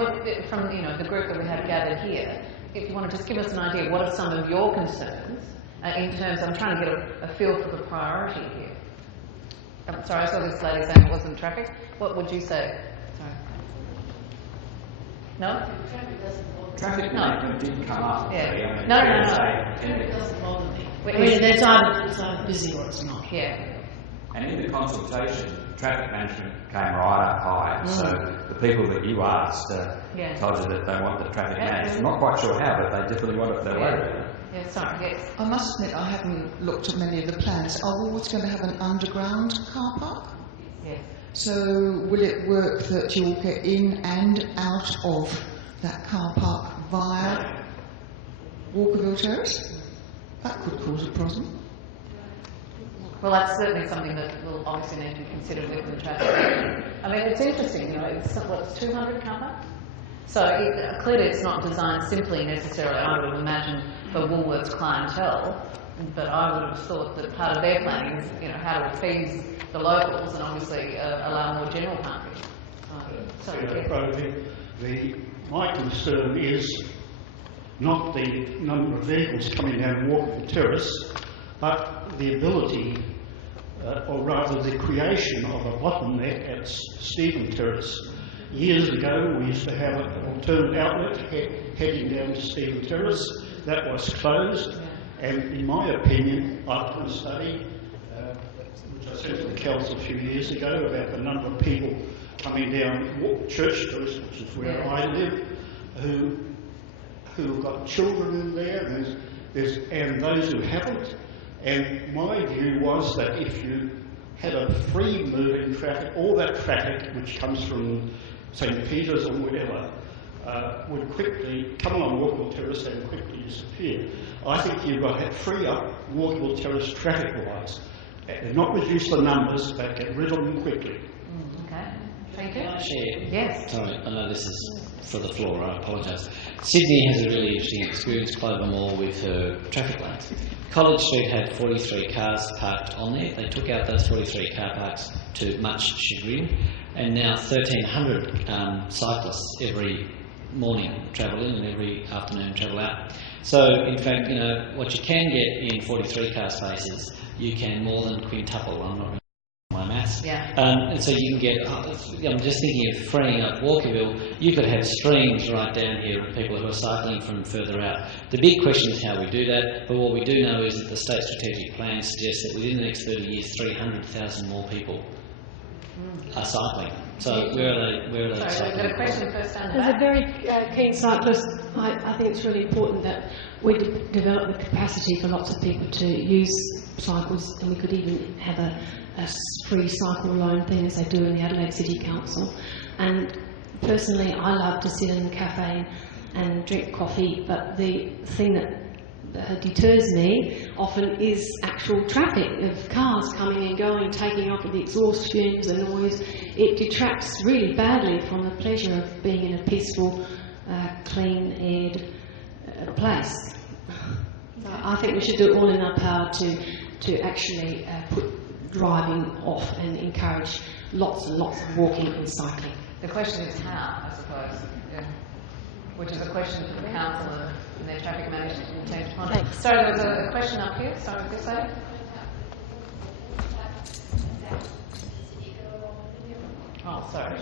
from the group that we have gathered here, if you want to just give us an idea, what are some of your concerns in terms, I'm trying to get a feel for the priority here. I'm sorry, I saw this lady saying it wasn't traffic. What would you say? Sorry. No? Traffic didn't come up. Yeah. No. Traffic doesn't bother me. I mean, it's either busy or it's not. Yeah. And in the consultation, traffic management came right up high. So the people that you asked told you that they want the traffic managed. I'm not quite sure how, but they definitely want it their way. Yeah, sorry, yes. I must admit I haven't looked at many of the plans. Are Woolworths going to have an underground car park? Yes. So will it work that you'll get in and out of that car park via Walkerville Terrace? That could cause a problem. Well, that's certainly something that will obviously need to be considered with the traffic. I mean, it's interesting, it's 200 car parks? So clearly it's not designed simply necessarily, I would imagine, for Woolworths clientele, but I would have thought that part of their planning is, how to appease the locals and obviously allow more general parking. My concern is not the number of vehicles coming down Walkerville Terrace, but the ability, or rather the creation of a bottleneck at Stephen Terrace. Years ago, we used to have an alternate outlet heading down to Stephen Terrace. That was closed, and in my opinion, I've done a study, which I sent to the council a few years ago, about the number of people coming down Church Terrace, which is where I live, who've got children in there, and those who haven't. And my view was that if you had a free moving traffic, all that traffic which comes from St. Peter's or whatever, would quickly come on Walkerville Terrace and quickly disappear. I think you've got to free up Walkerville Terrace traffic-wise, and not reduce the numbers, but get rid of them quickly. Okay, thank you. Can I share? Yes. Sorry, I know this is for the floor, I apologise. Sydney has a really interesting experience, Clover Moore, with her traffic lanes. College Street had 43 cars parked on there. They took out those 43 car parks to much chagrin, and now 1,300 cyclists every morning travel in and every afternoon travel out. So, in fact, what you can get in 43 car spaces, you can more than quintuple. I'm not my maths. Yeah. And so you can get, I'm just thinking of freeing up Walkerville, you could have streams right down here of people who are cycling from further out. The big question is how we do that, but what we do know is that the state strategic plan suggests that within the next 30 years, 300,000 more people are cycling. So where are they cycling? We've got a question first down the As a back. very keen cyclist, I think it's really important that we develop the capacity for lots of people to use cycles, and we could even have a free cycle loan thing as they do in the Adelaide City Council. And personally, I love to sit in a cafe and drink coffee, but the thing that deters me often is actual traffic of cars coming and going, taking off with the exhaust fumes and noise. It detracts really badly from the pleasure of being in a peaceful, clean-aired place. I think we should do all in our power to actually put driving off and encourage lots and lots of walking and cycling. The question is how, I suppose, yeah. Which is a question for the council and their traffic management in terms of conduct. Sorry, there was a question up here. Sorry, this side. Oh, sorry.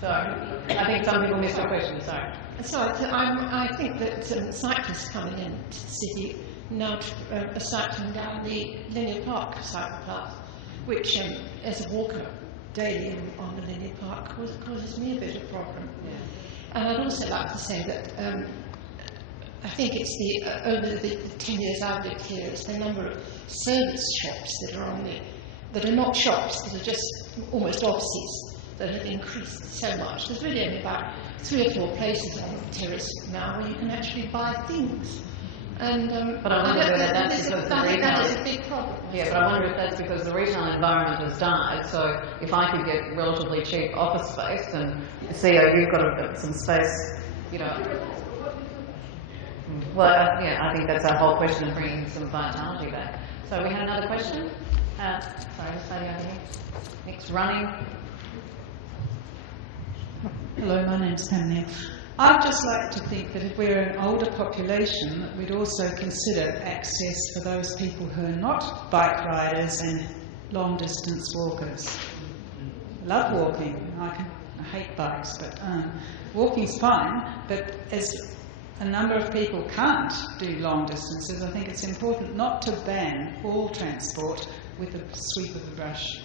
Sorry. I think some people missed your question. Sorry. Sorry, I think that cyclists coming into the city now are cycling down the Linear Park cycle path, which, as a walker daily on the Linear Park, causes me a bit of a problem. Yeah. And I'd also like to say that I think it's over the 10 years I've lived here, it's the number of service shops that are on there, that are not shops, that are just almost offices, that have increased so much. There's really only about 3 or 4 places on the terrace now where you can actually buy things. And, but I wonder whether that's because the retail... That is a big problem. Yeah, but I wonder if that's because the retail environment has died, so if I could get relatively cheap office space, and CEO, you've got some space, you know... Well, yeah, I think that's our whole question of bringing some vitality back. So we had another question? Sorry, this lady over here. Next, running. Hello, my name's Pam. I'd just like to think that if we're an older population, that we'd also consider access for those people who are not bike riders and long-distance walkers. Love walking. I hate bikes, but walking's fine. But as a number of people can't do long distances, I think it's important not to ban all transport with a sweep of the brush.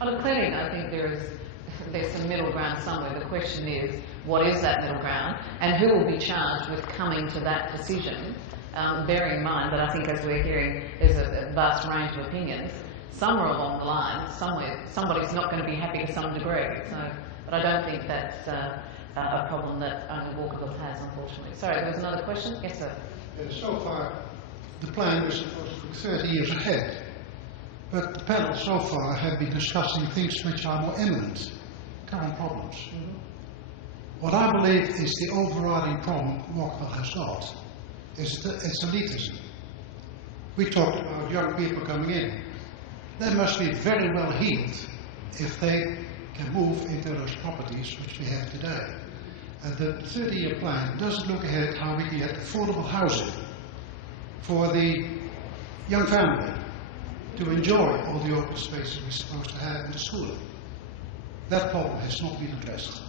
Well, clearly, I think there's some middle ground somewhere. The question is, what is that middle ground, and who will be charged with coming to that decision? Bearing in mind that I think, as we're hearing, there's a vast range of opinions. Somewhere along the line, somebody's not going to be happy to some degree. So, but I don't think that's a problem that only Walkerville has, unfortunately. Sorry, there was another question? Yes, sir. So far, the plan was supposed to be 30 years ahead, but the panel so far have been discussing things which are more imminent, current problems. Mm-hmm. What I believe is the overriding problem Walkerville has got is it's elitism. We talked about young people coming in. They must be very well heeled if they can move into those properties which we have today. And the 30-year plan doesn't look ahead how we can get affordable housing for the young family to enjoy all the open spaces we're supposed to have in the school. That problem has not been addressed.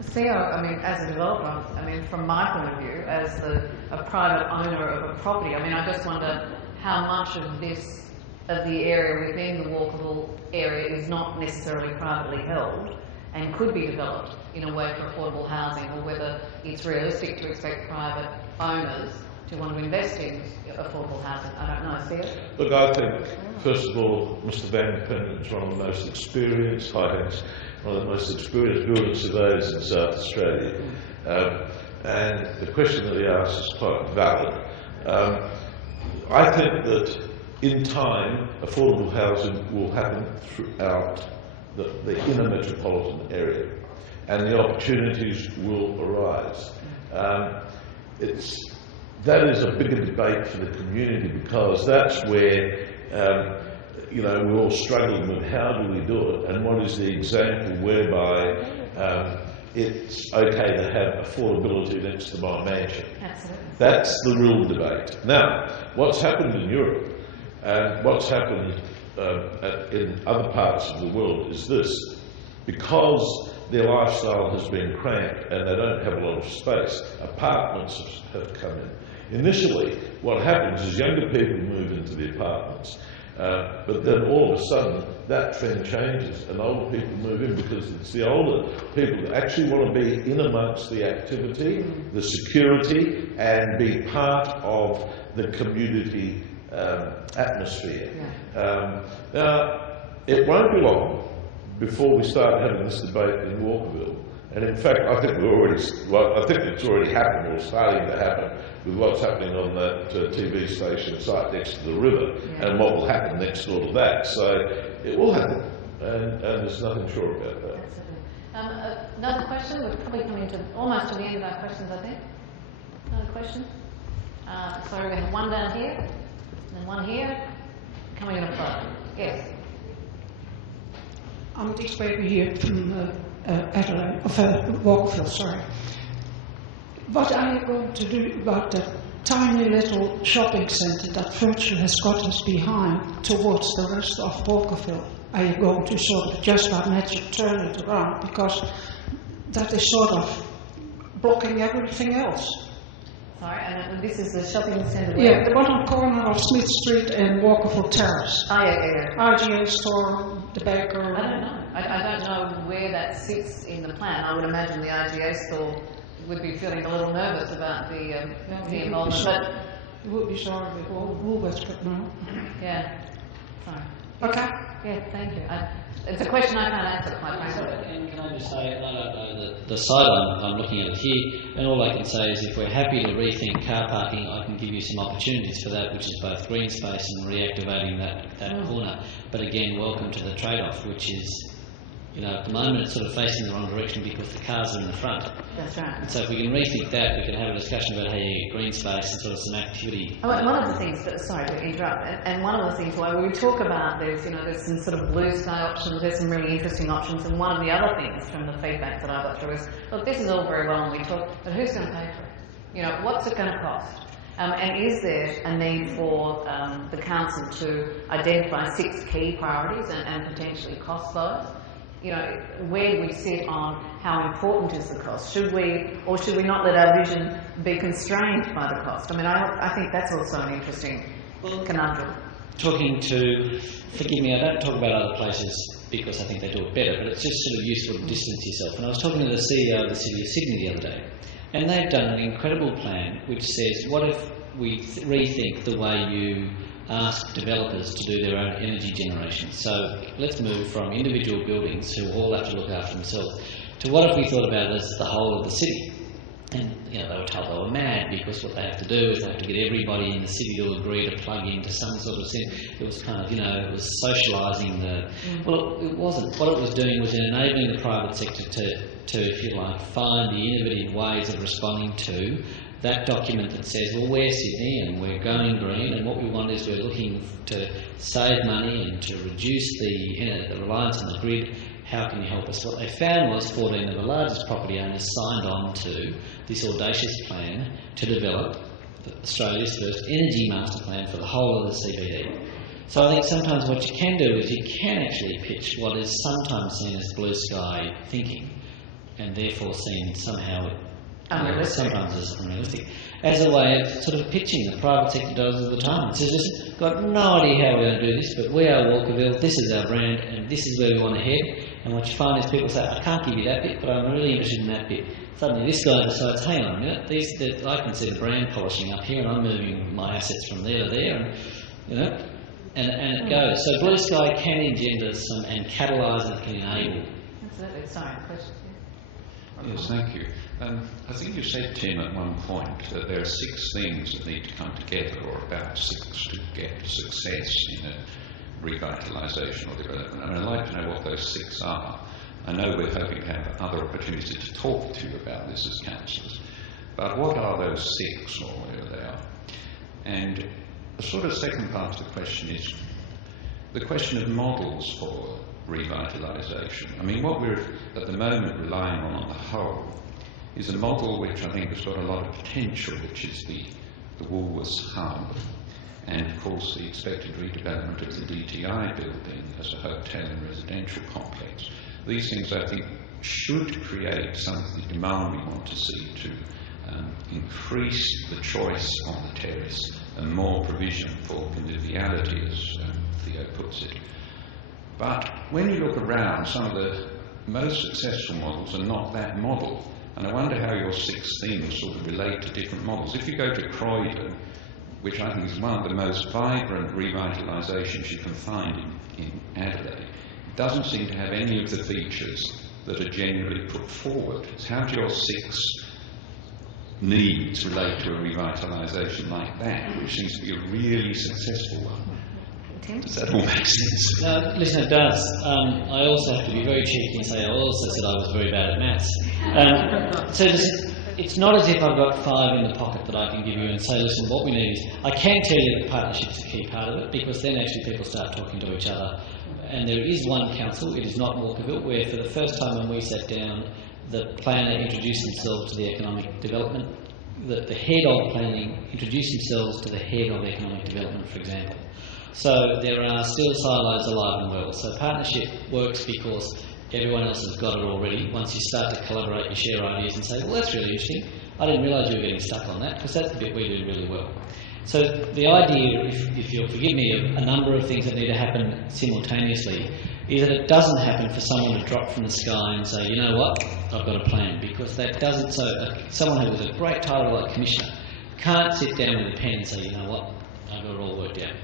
Theo, I mean, as a developer, I mean, from my point of view, as a private owner of a property, I mean, I just wonder how much of the area within the Walkerville area is not necessarily privately held and could be developed in a way for affordable housing, or whether it's realistic to expect private owners to want to invest in affordable housing. I don't know. Theo? Look, I think, first of all, Mr Van Pin is one of the most experienced, one of the most experienced building surveyors in South Australia. And the question that he asked is quite valid. I think that in time, affordable housing will happen throughout the inner metropolitan area, and the opportunities will arise. That is a bigger debate for the community, because that's where we're all struggling with how do we do it, and what is the example whereby it's okay to have affordability next to my mansion. Absolutely. That's the real debate. Now, what's happened in Europe and what's happened in other parts of the world is this: because their lifestyle has been cramped and they don't have a lot of space, apartments have come in. Initially, what happens is younger people move into the apartments, but then all of a sudden that trend changes and older people move in, because it's the older people that actually want to be in amongst the activity, the security, and be part of the community atmosphere. Now, it won't be long before we start having this debate in Walkerville. And in fact, I think it's already happened, or starting to happen, with what's happening on that TV station site next to the river, and what will happen next door to that. So it will happen, and there's nothing sure about that. Absolutely. Another question? We're probably coming to almost to the end of our questions, I think. Another question? Sorry, we have one down here. And one here, coming in a front. Yes. I'm Dick Baker here from Adelaide, Walkerville, sorry. What are you going to do about the tiny little shopping centre that Virtue has got us behind towards the rest of Walkerville? Are you going to sort of just about magic turn it around? Because that is sort of blocking everything else. Sorry, and this is the shopping centre? Yeah, the bottom corner of Smith Street and Walkerville Terrace. Oh, yeah. RGA store, the baker. I don't know. I don't know where that sits in the plan. I would imagine the RGA store would be feeling a little nervous about the involvement. But you would be sorry if Woolworths got no. Yeah. Sorry. Okay. Yeah, thank you. It's a question I can't answer quite frankly. And can I just say, I don't know the site I'm looking at here, and all I can say is if we're happy to rethink car parking, I can give you some opportunities for that, which is both green space and reactivating that corner. But again, welcome to the trade-off, which is, you know, at the moment it's sort of facing the wrong direction because the cars are in the front. That's right. And so if we can rethink that, we can have a discussion about how you get green space and sort of some activity. One of the things, sorry to interrupt, and one of the things why we talk about there's some sort of blue sky options, there's some really interesting options, and one of the other things from the feedback that I got through is, look, this is all very well and we talk, but who's going to pay for it? You know, what's it going to cost? And is there a need for the council to identify 6 key priorities and potentially cost those? You know, where do we sit on how important is the cost? Should we not let our vision be constrained by the cost? I mean, I think that's also an interesting conundrum. Forgive me, I don't talk about other places because I think they do it better, but it's just sort of useful to distance yourself. And I was talking to the CEO of the City of Sydney the other day, and they've done an incredible plan which says, what if we rethink the way you ask developers to do their own energy generation? So let's move from individual buildings who all have to look after themselves to what if we thought about it as the whole of the city? And you know, they were told they were mad because what they have to do is they have to get everybody in the city to agree to plug into some sort of thing. It was kind of, it was socialising the... Well, it wasn't. What it was doing was enabling the private sector to, if you like, find the innovative ways of responding to that document that says, well, we're Sydney and we're going green, and what we want is we're looking to save money and to reduce the reliance on the grid. How can you help us? What they found was 14 of the largest property owners signed on to this audacious plan to develop Australia's first energy master plan for the whole of the CBD. So I think sometimes what you can do is you can actually pitch what is sometimes seen as blue sky thinking, and therefore seen somehow sometimes as unrealistic, as a way of sort of pitching. The private sector does all the time. It says, listen, we've got no idea how we're going to do this, but we are Walkerville, this is our brand, and this is where we want to head. And what you find is people say, I can't give you that bit, but I'm really interested in that bit. Suddenly this guy decides, hang on a minute, I can see the brand polishing up here, and I'm moving my assets from there to there, and it goes. So blue sky can engender some, and catalyse and can enable. Absolutely. Sorry, question. Yes, thank you. I think you said, Tim, at one point that there are 6 things that need to come together, or about 6, to get success in a revitalisation or development. And I'd like to know what those 6 are. I know we're hoping to have other opportunities to talk to you about this as councillors, but what are those 6 or where they are? And the sort of second part of the question is the question of models for revitalisation. I mean, what we're at the moment relying on the whole is a model which I think has got a lot of potential, which is the Woolworths hub, and of course the expected redevelopment of the DTI building as a hotel and residential complex. These things, I think, should create some of the demand we want to see to increase the choice on the terrace and more provision for conviviality, as Theo puts it. But when you look around, some of the most successful models are not that model. And I wonder how your 6 things sort of relate to different models. If you go to Croydon, which I think is one of the most vibrant revitalisations you can find in Adelaide, it doesn't seem to have any of the features that are generally put forward. It's how do your 6 needs relate to a revitalisation like that, which seems to be a really successful one. Does that all make sense? No, listen, it does. I also have to be very cheeky and say I also said I was very bad at maths. So it's not as if I've got 5 in the pocket that I can give you and say, listen, what we need is... I can tell you that partnership's a key part of it, because then actually people start talking to each other. And there is one council, it is not Walkerville, where for the first time when we sat down, the planner introduced themselves to the economic development. The head of planning introduced themselves to the head of economic development, for example. So there are still silos alive and well. So partnership works because everyone else has got it already. Once you start to collaborate, you share ideas and say, well, that's really interesting. I didn't realise you were getting stuck on that, because that's the bit we do really well. So the idea, if you'll forgive me, of a number of things that need to happen simultaneously is that it doesn't happen for someone to drop from the sky and say, you know what, I've got a plan, because that doesn't... So someone who has a great title like Commissioner can't sit down with a pen and say, you know what, I've got it all worked out.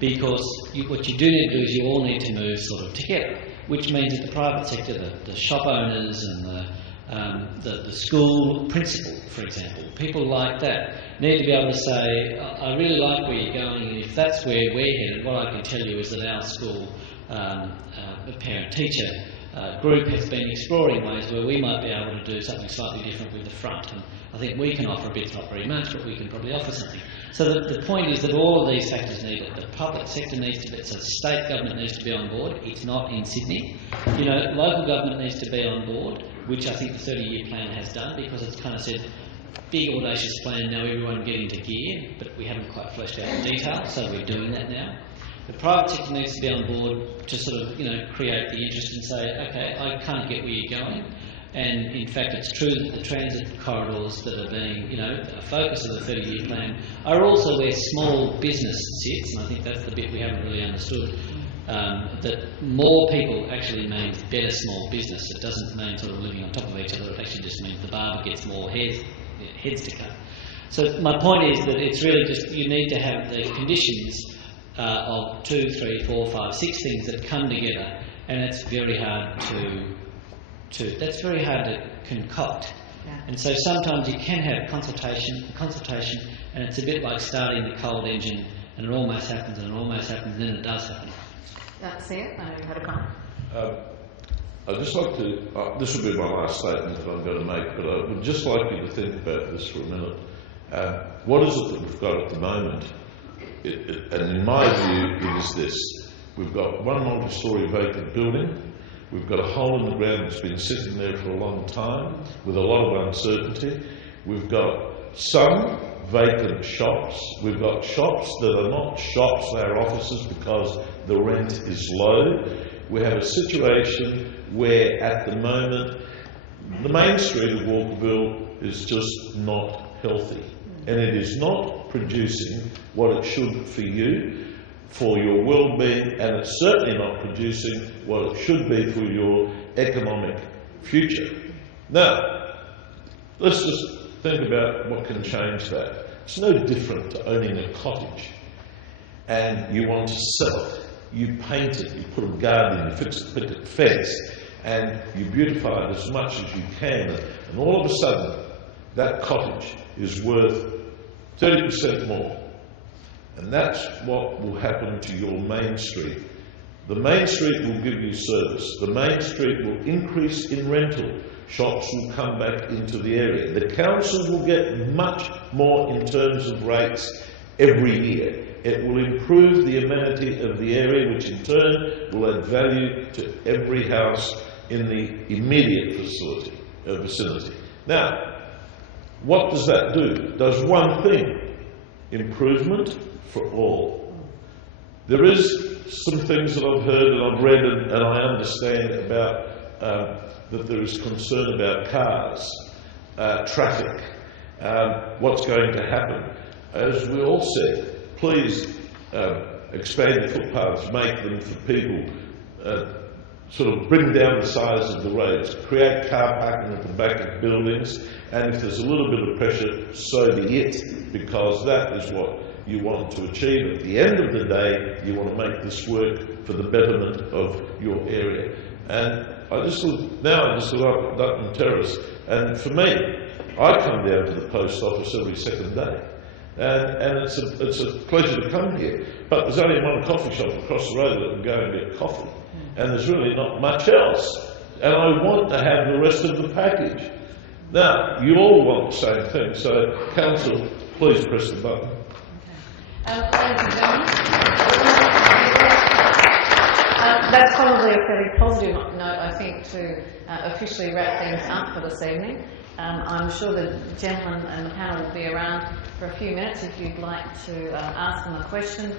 Because what you do need to do is you all need to move sort of together, which means that the private sector, the shop owners and the school principal, for example, people like that need to be able to say, I really like where you're going, and if that's where we're headed, what I can tell you is that our school parent-teacher group has been exploring ways where we might be able to do something slightly different with the front. And I think we can offer a bit, not very much, but we can probably offer something. So the point is that all of these factors need it. The public sector needs to be, so the state government needs to be on board. It's not in Sydney. You know, local government needs to be on board, which I think the 30-year plan has done, because it's kind of said, big audacious plan, now everyone get into gear, but we haven't quite fleshed out the detail, so we're doing that now. The private sector needs to be on board to sort of, you know, create the interest and say, okay, I can't get where you're going. And in fact, it's true that the transit corridors that are being, you know, a focus of the 30-year plan are also where small business sits, and I think that's the bit we haven't really understood. That more people actually means better small business. It doesn't mean sort of living on top of each other. It actually just means the barber gets more heads to cut. So my point is that it's really just, you need to have the conditions of 2, 3, 4, 5, 6 things that come together, and it's very hard that's very hard to concoct. Yeah. And so sometimes you can have consultation, and it's a bit like starting the cold engine, and it almost happens, and it almost happens, and then it does happen. That's it. I know you had a comment. I'd just like to, this will be my last statement that I'm going to make, but I would just like you to think about this for a minute. What is it that we've got at the moment? And in my view, it is this. We've got one multi-storey vacant building. We've got a hole in the ground that's been sitting there for a long time with a lot of uncertainty. We've got some vacant shops. We've got shops that are not shops, they're offices because the rent is low. We have a situation where at the moment the main street of Walkerville is just not healthy, and it is not producing what it should for you, for your well-being, and it's certainly not producing what it should be for your economic future. Now, let's just think about what can change that. It's no different to owning a cottage and you want to sell it. You paint it, you put a garden, you fix a picket fence, and you beautify it as much as you can, and all of a sudden that cottage is worth 30% more. And that's what will happen to your main street. The main street will give you service. The main street will increase in rental. Shops will come back into the area. The council will get much more in terms of rates every year. It will improve the amenity of the area, which in turn will add value to every house in the immediate vicinity. Now, what does that do? It does one thing: improvement for all. There is some things that I've heard and I've read and I understand about that there is concern about cars, traffic, what's going to happen. As we all said, please expand the footpaths, make them for people, sort of bring down the size of the roads, create car parking at the back of buildings, and if there's a little bit of pressure, so be it, because that is what you want to achieve. At the end of the day, you want to make this work for the betterment of your area. And I just look up at Dutton Terrace, and for me, I come down to the post office every second day. And it's a pleasure to come here. But there's only one coffee shop across the road that can go and get coffee. And there's really not much else. And I want to have the rest of the package. Now, you all want the same thing, so Council, please press the button. Ladies and gentlemen, that's probably a fairly positive note, I think, to officially wrap things up for this evening. I'm sure the gentleman and the panel will be around for a few minutes if you'd like to ask them a question.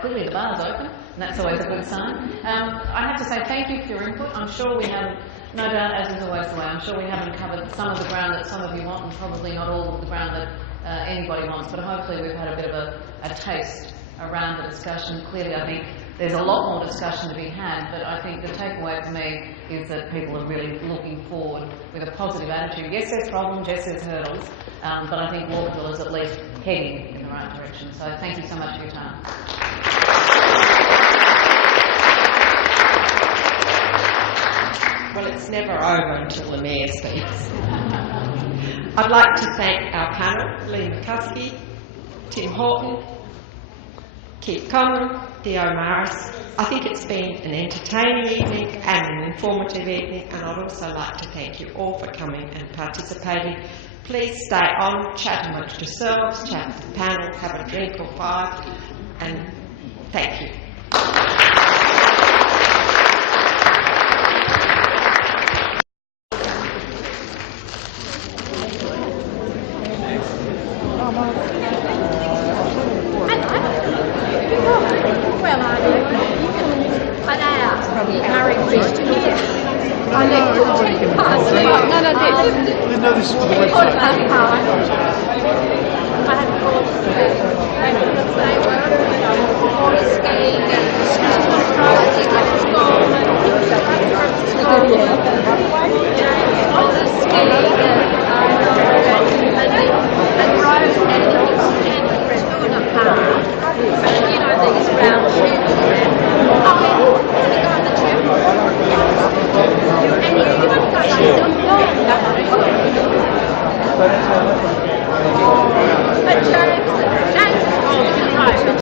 Clearly the bar's open, and that's always a good sign. I have to say thank you for your input. I'm sure we haven't, no doubt, as is always the way, I'm sure we haven't covered some of the ground that some of you want, and probably not all of the ground that anybody wants, but hopefully we've had a bit of a taste around the discussion. Clearly I think there's a lot more discussion to be had, but I think the takeaway for me is that people are really looking forward with a positive attitude. Yes, there's problems, yes, there's hurdles, but I think Walkerville is at least heading in the right direction. So thank you so much for your time. Well, it's never over until the Mayor speaks. I'd like to thank our panel, Lee McCuskey, Tim Horton, Keith Conlon, Theo Maris. I think it's been an entertaining evening and an informative evening, and I'd also like to thank you all for coming and participating. Please stay on, chat amongst yourselves, chat with the panel, have a drink or five, and thank you. Yeah.